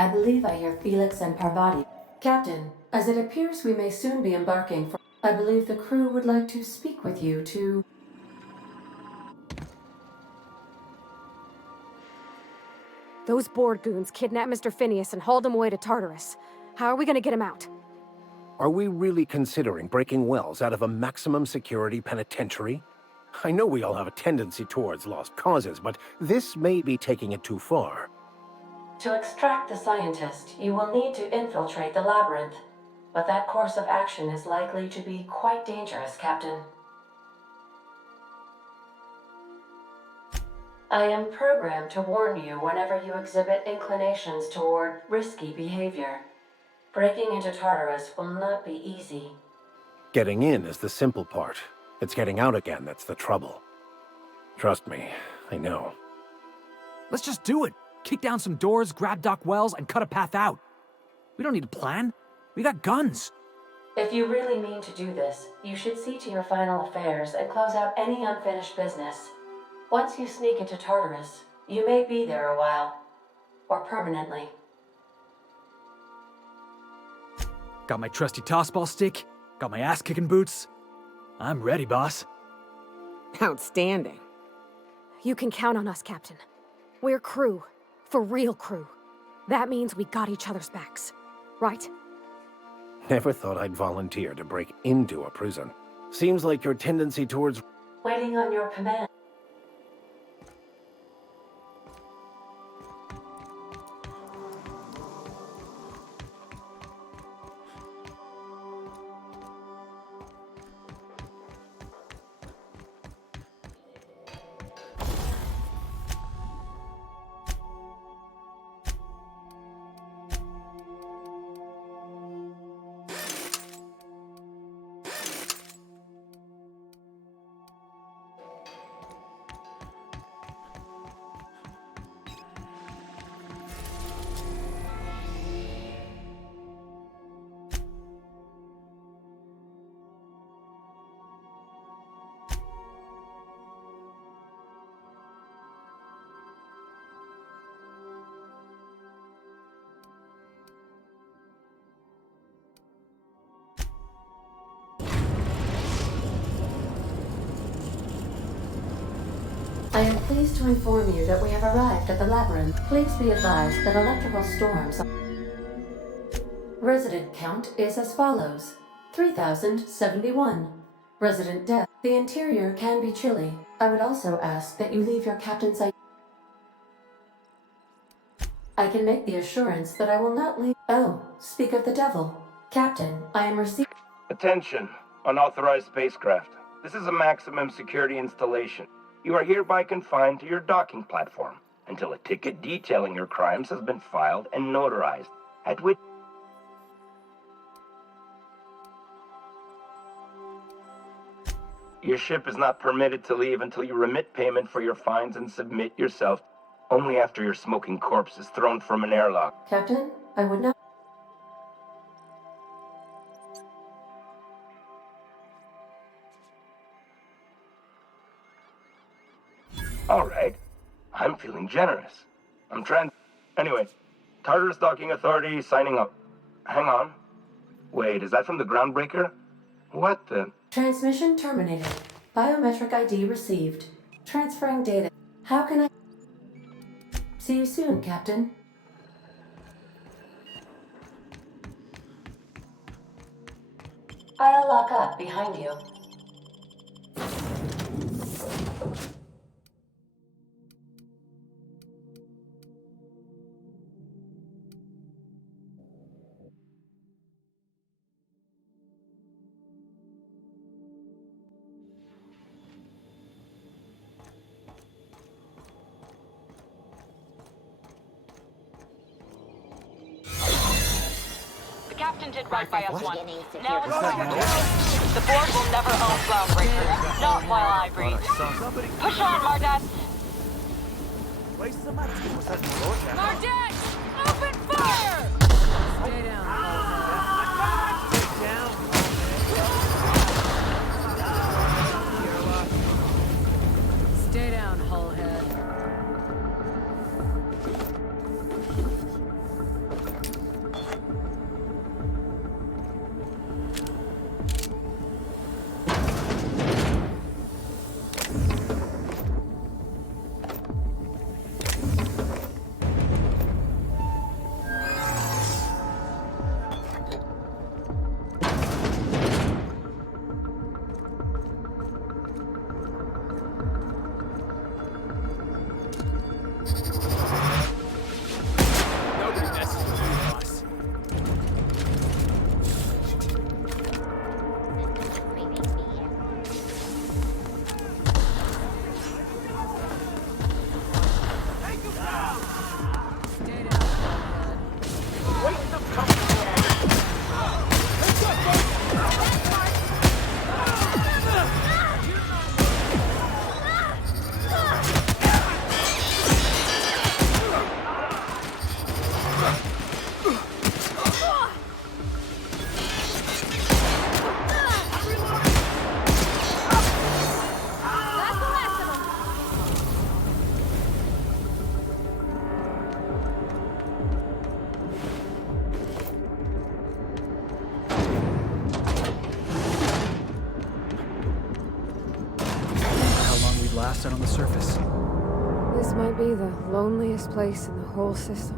I believe I hear Felix and Parvati. Captain, as it appears we may soon be embarking for... I believe the crew would like to speak with you to... Those board goons kidnapped Mr. Phineas and hauled him away to Tartarus. How are we gonna get him out? Are we really considering breaking Wells out of a maximum security penitentiary? I know we all have a tendency towards lost causes, but this may be taking it too far. To extract the scientist, you will need to infiltrate the labyrinth. But that course of action is likely to be quite dangerous, Captain. I am programmed to warn you whenever you exhibit inclinations toward risky behavior. Breaking into Tartarus will not be easy. Getting in is the simple part. It's getting out again that's the trouble. Trust me, I know. Let's just do it. Kick down some doors, grab Doc Wells, and cut a path out. We don't need a plan. We got guns. If you really mean to do this, you should see to your final affairs and close out any unfinished business. Once you sneak into Tartarus, you may be there a while. Or permanently. Got my trusty tossball stick, got my ass-kicking boots. I'm ready, boss. Outstanding. You can count on us, Captain. We're crew. For real crew. That means we got each other's backs. Right? Never thought I'd volunteer to break into a prison. Seems like your tendency towards... Waiting on your command. I am pleased to inform you that we have arrived at the labyrinth. Please be advised that electrical storms... Resident count is as follows. 3,071. Resident death. The interior can be chilly. I would also ask that you leave your captain's... I can make the assurance that I will not leave... Oh, speak of the devil. Captain, I am receiving... Attention, unauthorized spacecraft. This is a maximum security installation. You are hereby confined to your docking platform until a ticket detailing your crimes has been filed and notarized, at which... Your ship is not permitted to leave until you remit payment for your fines and submit yourself only after your smoking corpse is thrown from an airlock. Captain, I would not... All right. I'm feeling generous. Anyway, Tartarus Docking Authority signing up. Hang on. Wait, is that from the Groundbreaker? What the? Transmission terminated. Biometric ID received. Transferring data. How can I... See you soon, Captain. I'll lock up behind you. The captain did right by us once. Beginning Now it's security. time to go. The board will never own Groundbreaker. Not while I breathe. Push on, Mardet! Mardet! Open fire! Stay down. Stay down, Hullhead. Out on the surface. This might be the loneliest place in the whole system.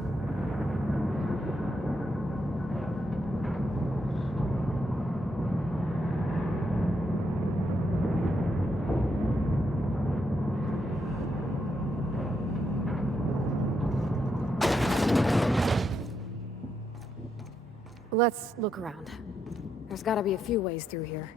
Let's look around. There's gotta be a few ways through here.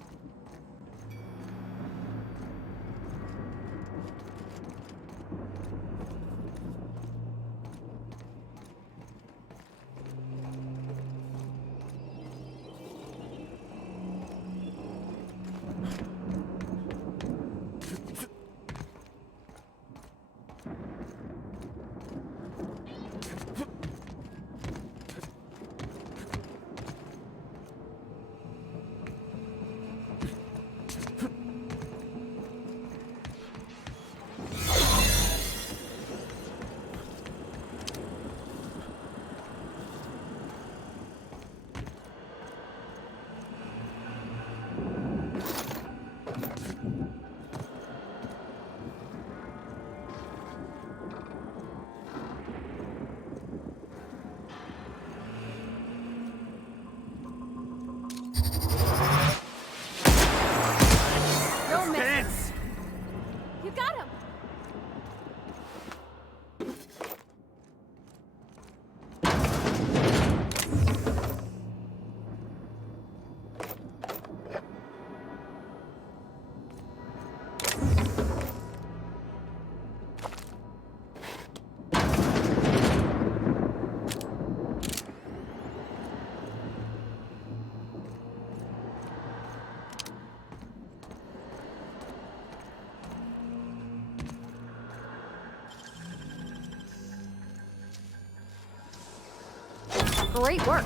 Great work.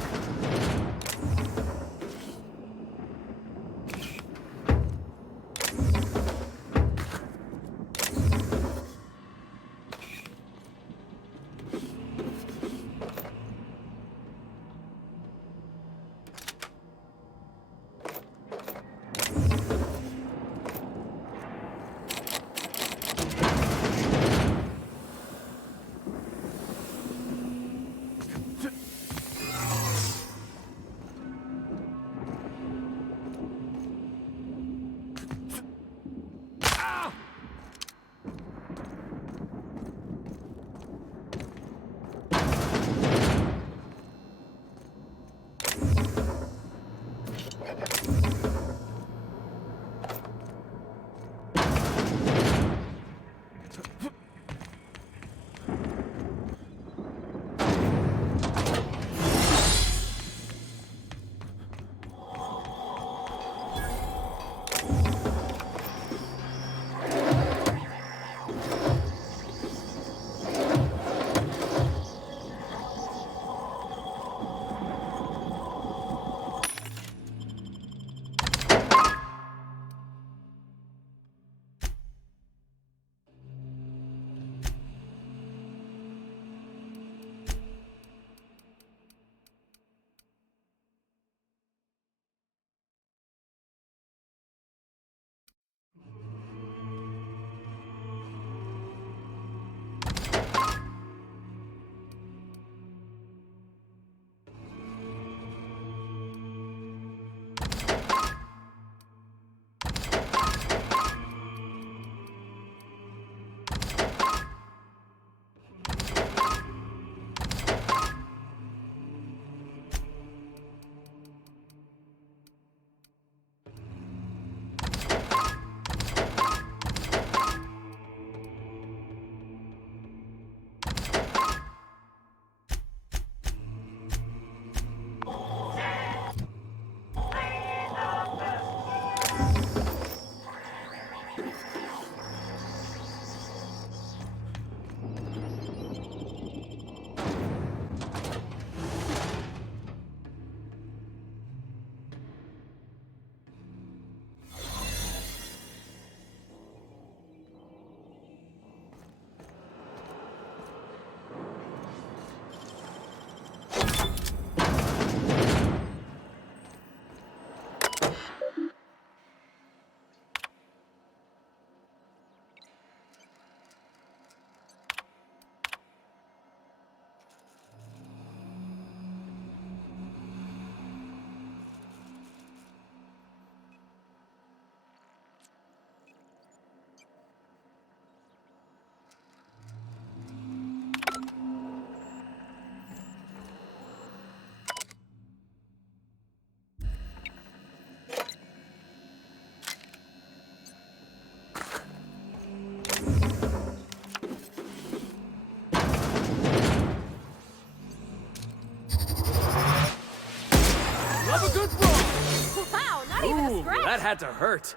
had to hurt.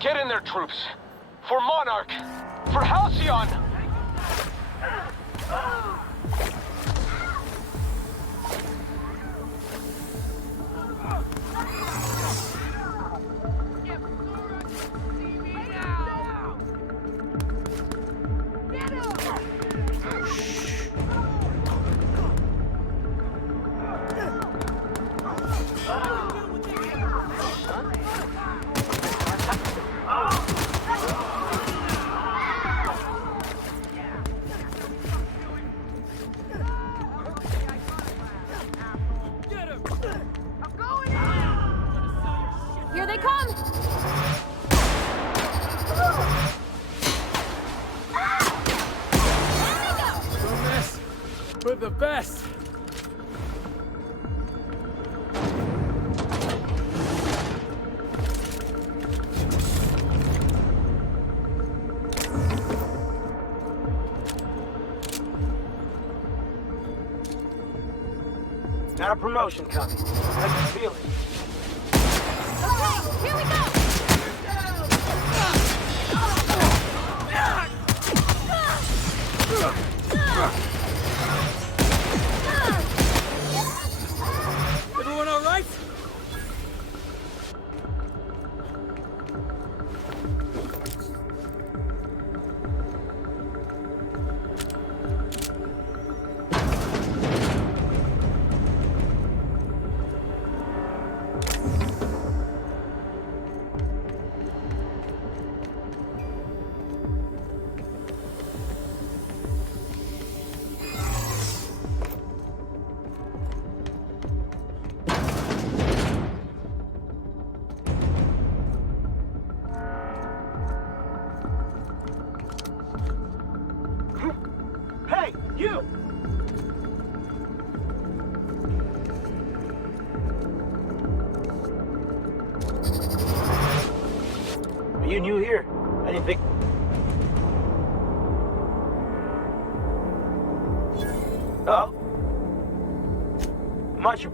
Get in there, troops! For Monarch! For Halcyon! Here they come! Don't mess with the best. Got a promotion coming. I can feel it. Okay, here we go! Everyone all right? Hey, you! Are you new here? I didn't think... Oh. Much...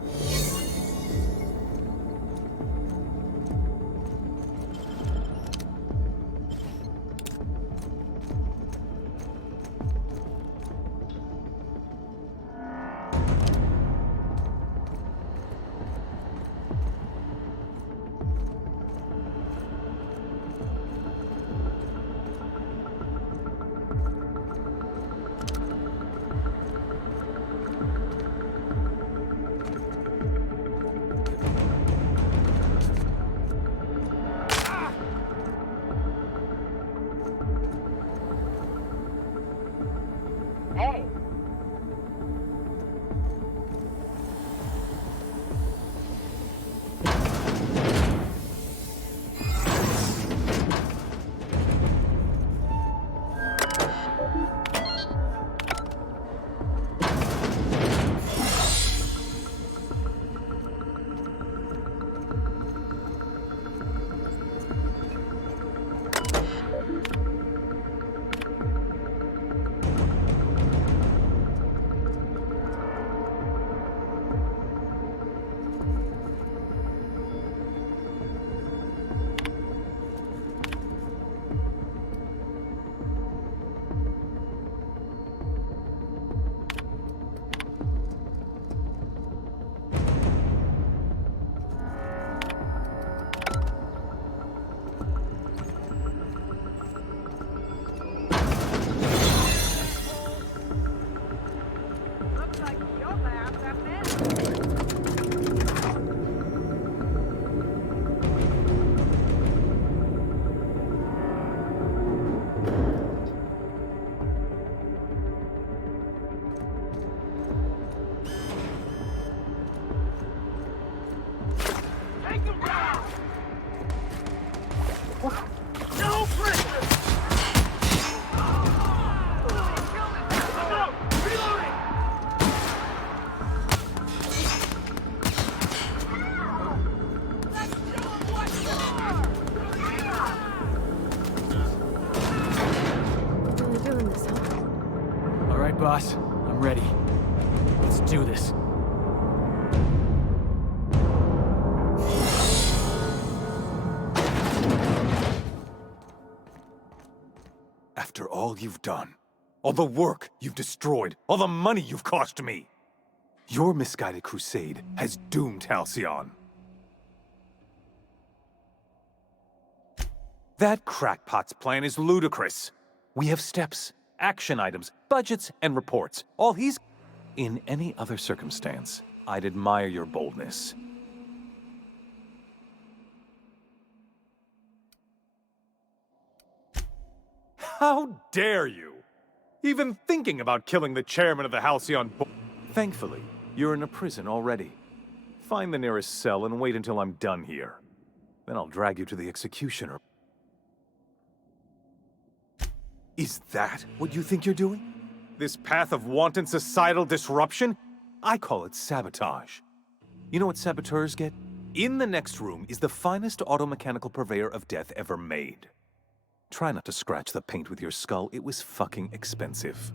all you've done. All the work you've destroyed. All the money you've cost me. Your misguided crusade has doomed Halcyon. That crackpot's plan is ludicrous. We have steps, action items, budgets, and reports. All he's... In any other circumstance, I'd admire your boldness. How dare you? Even thinking about killing the chairman of the Halcyon Board. Thankfully, you're in a prison already. Find the nearest cell and wait until I'm done here. Then I'll drag you to the executioner. Is that what you think you're doing? This path of wanton societal disruption? I call it sabotage. You know what saboteurs get? In the next room is the finest automechanical purveyor of death ever made. Try not to scratch the paint with your skull. It was fucking expensive.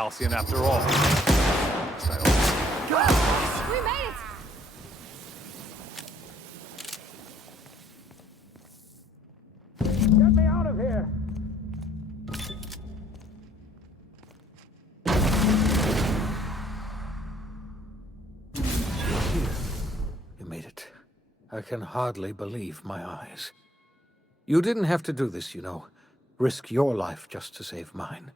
Halcyon after all. We made it! Get me out of here! You made it. I can hardly believe my eyes. You didn't have to do this, you know. Risk your life just to save mine.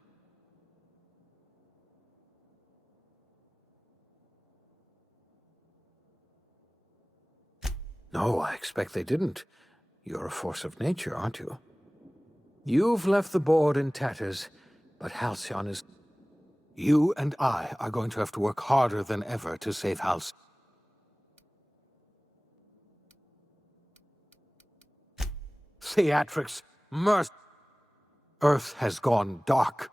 No, I expect they didn't. You're a force of nature, aren't you? You've left the board in tatters, but Halcyon is... You and I are going to have to work harder than ever to save Halcyon. Theatrics, mercy. Earth has gone dark.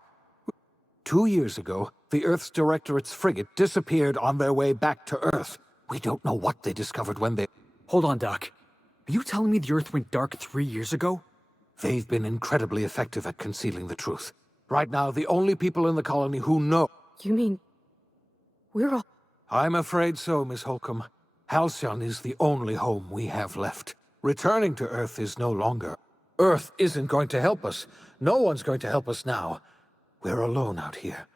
2 years ago, the Earth's Directorate's frigate disappeared on their way back to Earth. We don't know what they discovered when they... Hold on, Doc. Are you telling me the Earth went dark 3 years ago? They've been incredibly effective at concealing the truth. Right now, the only people in the colony who know... You mean... we're all... I'm afraid so, Miss Holcomb. Halcyon is the only home we have left. Returning to Earth is no longer. Earth isn't going to help us. No one's going to help us now. We're alone out here.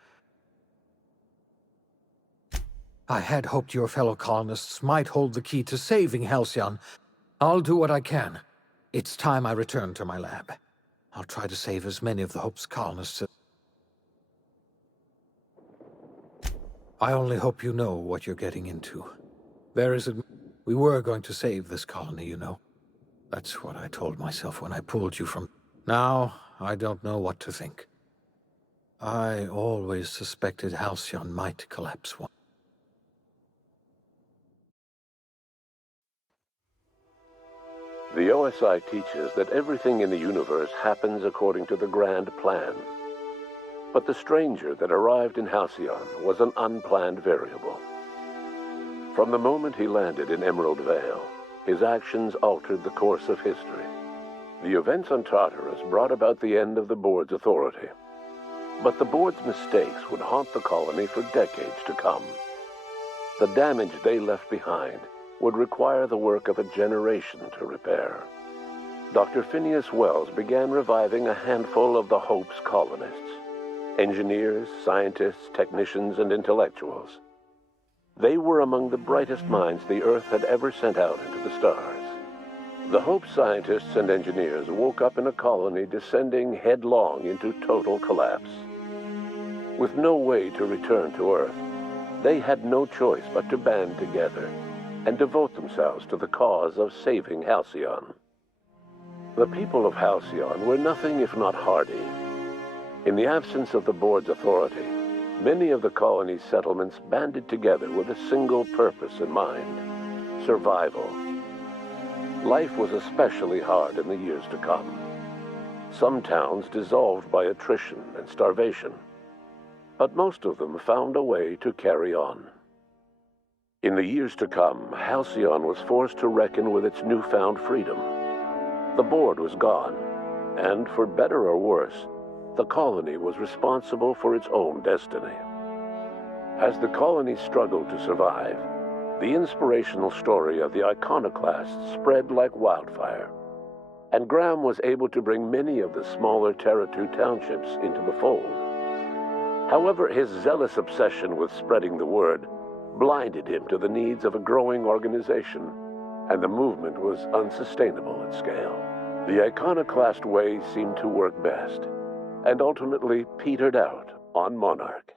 I had hoped your fellow colonists might hold the key to saving Halcyon. I'll do what I can. It's time I return to my lab. I'll try to save as many of the Hope's colonists as... I only hope you know what you're getting into. There is a... We were going to save this colony, you know. That's what I told myself when I pulled you from... Now, I don't know what to think. I always suspected Halcyon might collapse one. The OSI teaches that everything in the universe happens according to the grand plan. But the stranger that arrived in Halcyon was an unplanned variable. From the moment he landed in Emerald Vale, his actions altered the course of history. The events on Tartarus brought about the end of the board's authority. But the board's mistakes would haunt the colony for decades to come. The damage they left behind would require the work of a generation to repair. Dr. Phineas Wells began reviving a handful of the Hope's colonists. Engineers, scientists, technicians, and intellectuals. They were among the brightest minds the Earth had ever sent out into the stars. The Hope scientists and engineers woke up in a colony descending headlong into total collapse. With no way to return to Earth, they had no choice but to band together and devote themselves to the cause of saving Halcyon. The people of Halcyon were nothing if not hardy. In the absence of the board's authority, many of the colony's settlements banded together with a single purpose in mind: survival. Life was especially hard in the years to come. Some towns dissolved by attrition and starvation, but most of them found a way to carry on. In the years to come, Halcyon was forced to reckon with its newfound freedom. The board was gone, and for better or worse, the colony was responsible for its own destiny. As the colony struggled to survive, the inspirational story of the iconoclasts spread like wildfire, and Graham was able to bring many of the smaller Terra-2 townships into the fold. However, his zealous obsession with spreading the word blinded him to the needs of a growing organization, and the movement was unsustainable at scale. The iconoclast way seemed to work best, and ultimately petered out on Monarch.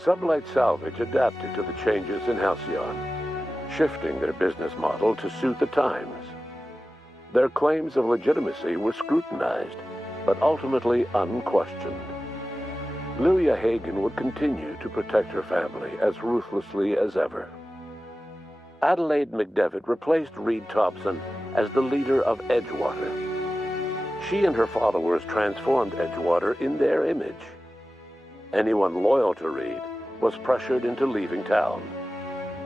Sublight Salvage adapted to the changes in Halcyon, shifting their business model to suit the times. Their claims of legitimacy were scrutinized, but ultimately unquestioned. Lilia Hagen would continue to protect her family as ruthlessly as ever. Adelaide McDevitt replaced Reed Thompson as the leader of Edgewater. She and her followers transformed Edgewater in their image. Anyone loyal to Reed was pressured into leaving town,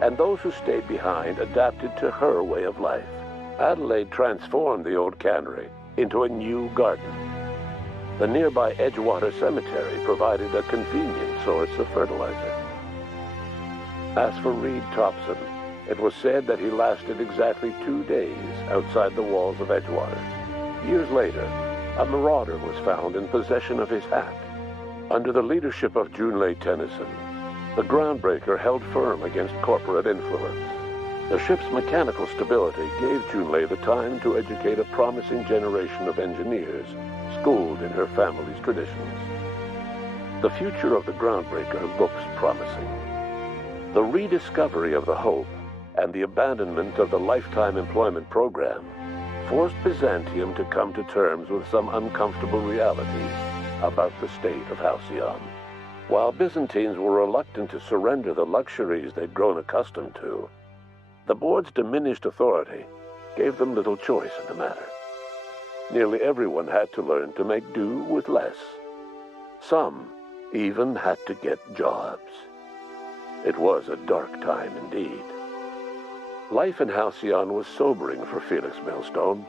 and those who stayed behind adapted to her way of life. Adelaide transformed the old cannery into a new garden. The nearby Edgewater Cemetery provided a convenient source of fertilizer. As for Reed Thompson, it was said that he lasted exactly 2 days outside the walls of Edgewater. Years later, a marauder was found in possession of his hat. Under the leadership of Junlei Tennyson, the groundbreaker held firm against corporate influence. The ship's mechanical stability gave Junlei the time to educate a promising generation of engineers schooled in her family's traditions. The future of the groundbreaker looks promising. The rediscovery of the Hope and the abandonment of the lifetime employment program forced Byzantium to come to terms with some uncomfortable realities about the state of Halcyon. While Byzantines were reluctant to surrender the luxuries they'd grown accustomed to, the board's diminished authority gave them little choice in the matter. Nearly everyone had to learn to make do with less. Some even had to get jobs. It was a dark time indeed. Life in Halcyon was sobering for Felix Millstone.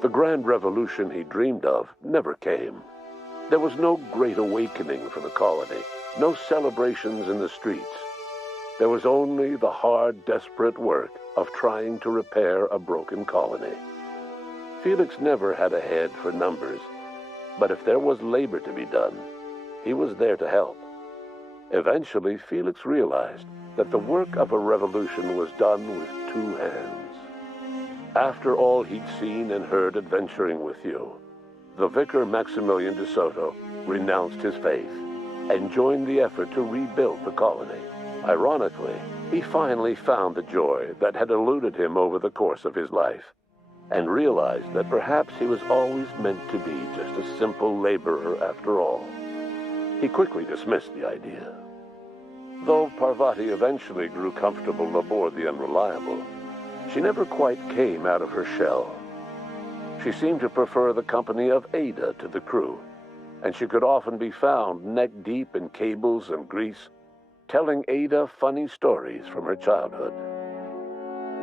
The grand revolution he dreamed of never came. There was no great awakening for the colony, no celebrations in the streets. There was only the hard, desperate work of trying to repair a broken colony. Felix never had a head for numbers, but if there was labor to be done, he was there to help. Eventually, Felix realized that the work of a revolution was done with 2 hands. After all he'd seen and heard adventuring with you, the vicar Maximilian de Soto renounced his faith and joined the effort to rebuild the colony. Ironically, he finally found the joy that had eluded him over the course of his life, and realized that perhaps he was always meant to be just a simple laborer after all. He quickly dismissed the idea. Though Parvati eventually grew comfortable aboard the Unreliable, she never quite came out of her shell. She seemed to prefer the company of Ada to the crew, and she could often be found neck-deep in cables and grease, telling Ada funny stories from her childhood.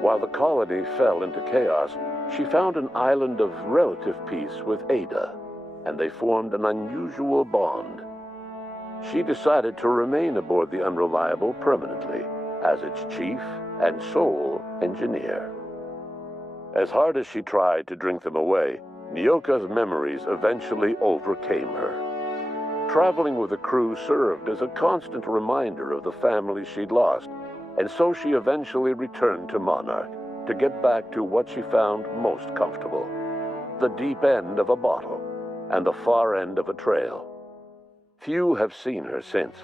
While the colony fell into chaos, she found an island of relative peace with Ada, and they formed an unusual bond. She decided to remain aboard the Unreliable permanently as its chief and sole engineer. As hard as she tried to drink them away, Nyoka's memories eventually overcame her. Traveling with the crew served as a constant reminder of the family she'd lost, and so she eventually returned to Monarch to get back to what she found most comfortable: the deep end of a bottle and the far end of a trail. Few have seen her since,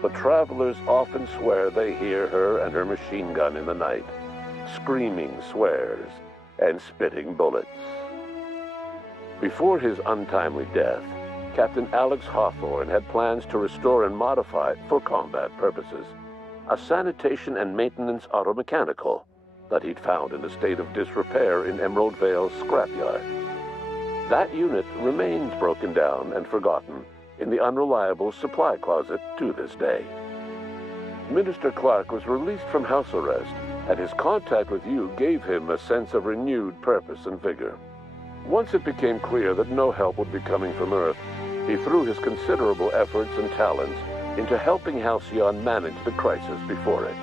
but travelers often swear they hear her and her machine gun in the night, screaming swears and spitting bullets. Before his untimely death, Captain Alex Hawthorne had plans to restore and modify, for combat purposes, a sanitation and maintenance automechanical that he'd found in a state of disrepair in Emerald Vale's scrapyard. That unit remains broken down and forgotten in the Unreliable supply closet to this day. Minister Clark was released from house arrest, and his contact with you gave him a sense of renewed purpose and vigor. Once it became clear that no help would be coming from Earth, he threw his considerable efforts and talents into helping Halcyon manage the crisis before it.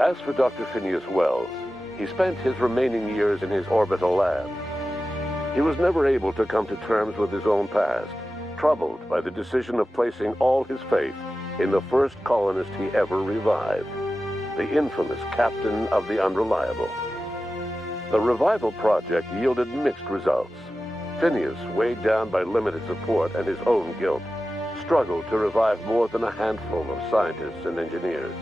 As for Dr. Phineas Wells, he spent his remaining years in his orbital lab. He was never able to come to terms with his own past, troubled by the decision of placing all his faith in the first colonist he ever revived, the infamous captain of the Unreliable. The revival project yielded mixed results. Phineas, weighed down by limited support and his own guilt, struggled to revive more than a handful of scientists and engineers.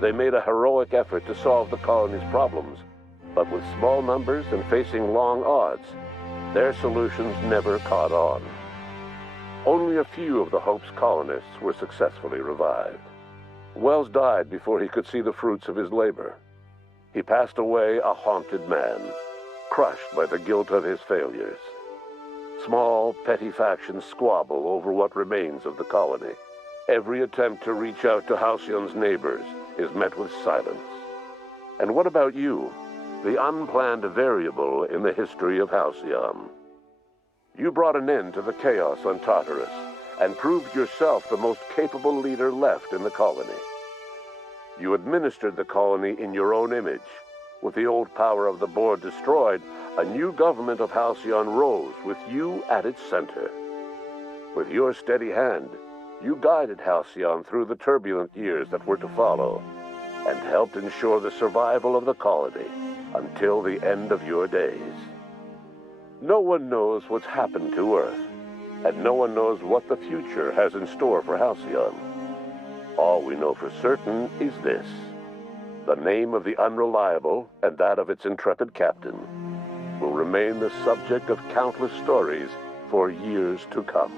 They made a heroic effort to solve the colony's problems, but with small numbers and facing long odds, their solutions never caught on. Only a few of the Hope's colonists were successfully revived. Wells died before he could see the fruits of his labor. He passed away a haunted man, crushed by the guilt of his failures. Small, petty factions squabble over what remains of the colony. Every attempt to reach out to Halcyon's neighbors is met with silence. And what about you, the unplanned variable in the history of Halcyon? You brought an end to the chaos on Tartarus, and proved yourself the most capable leader left in the colony. You administered the colony in your own image. With the old power of the board destroyed, a new government of Halcyon rose with you at its center. With your steady hand, you guided Halcyon through the turbulent years that were to follow, and helped ensure the survival of the colony until the end of your days. No one knows what's happened to Earth, and no one knows what the future has in store for Halcyon. All we know for certain is this: the name of the Unreliable and that of its intrepid captain will remain the subject of countless stories for years to come.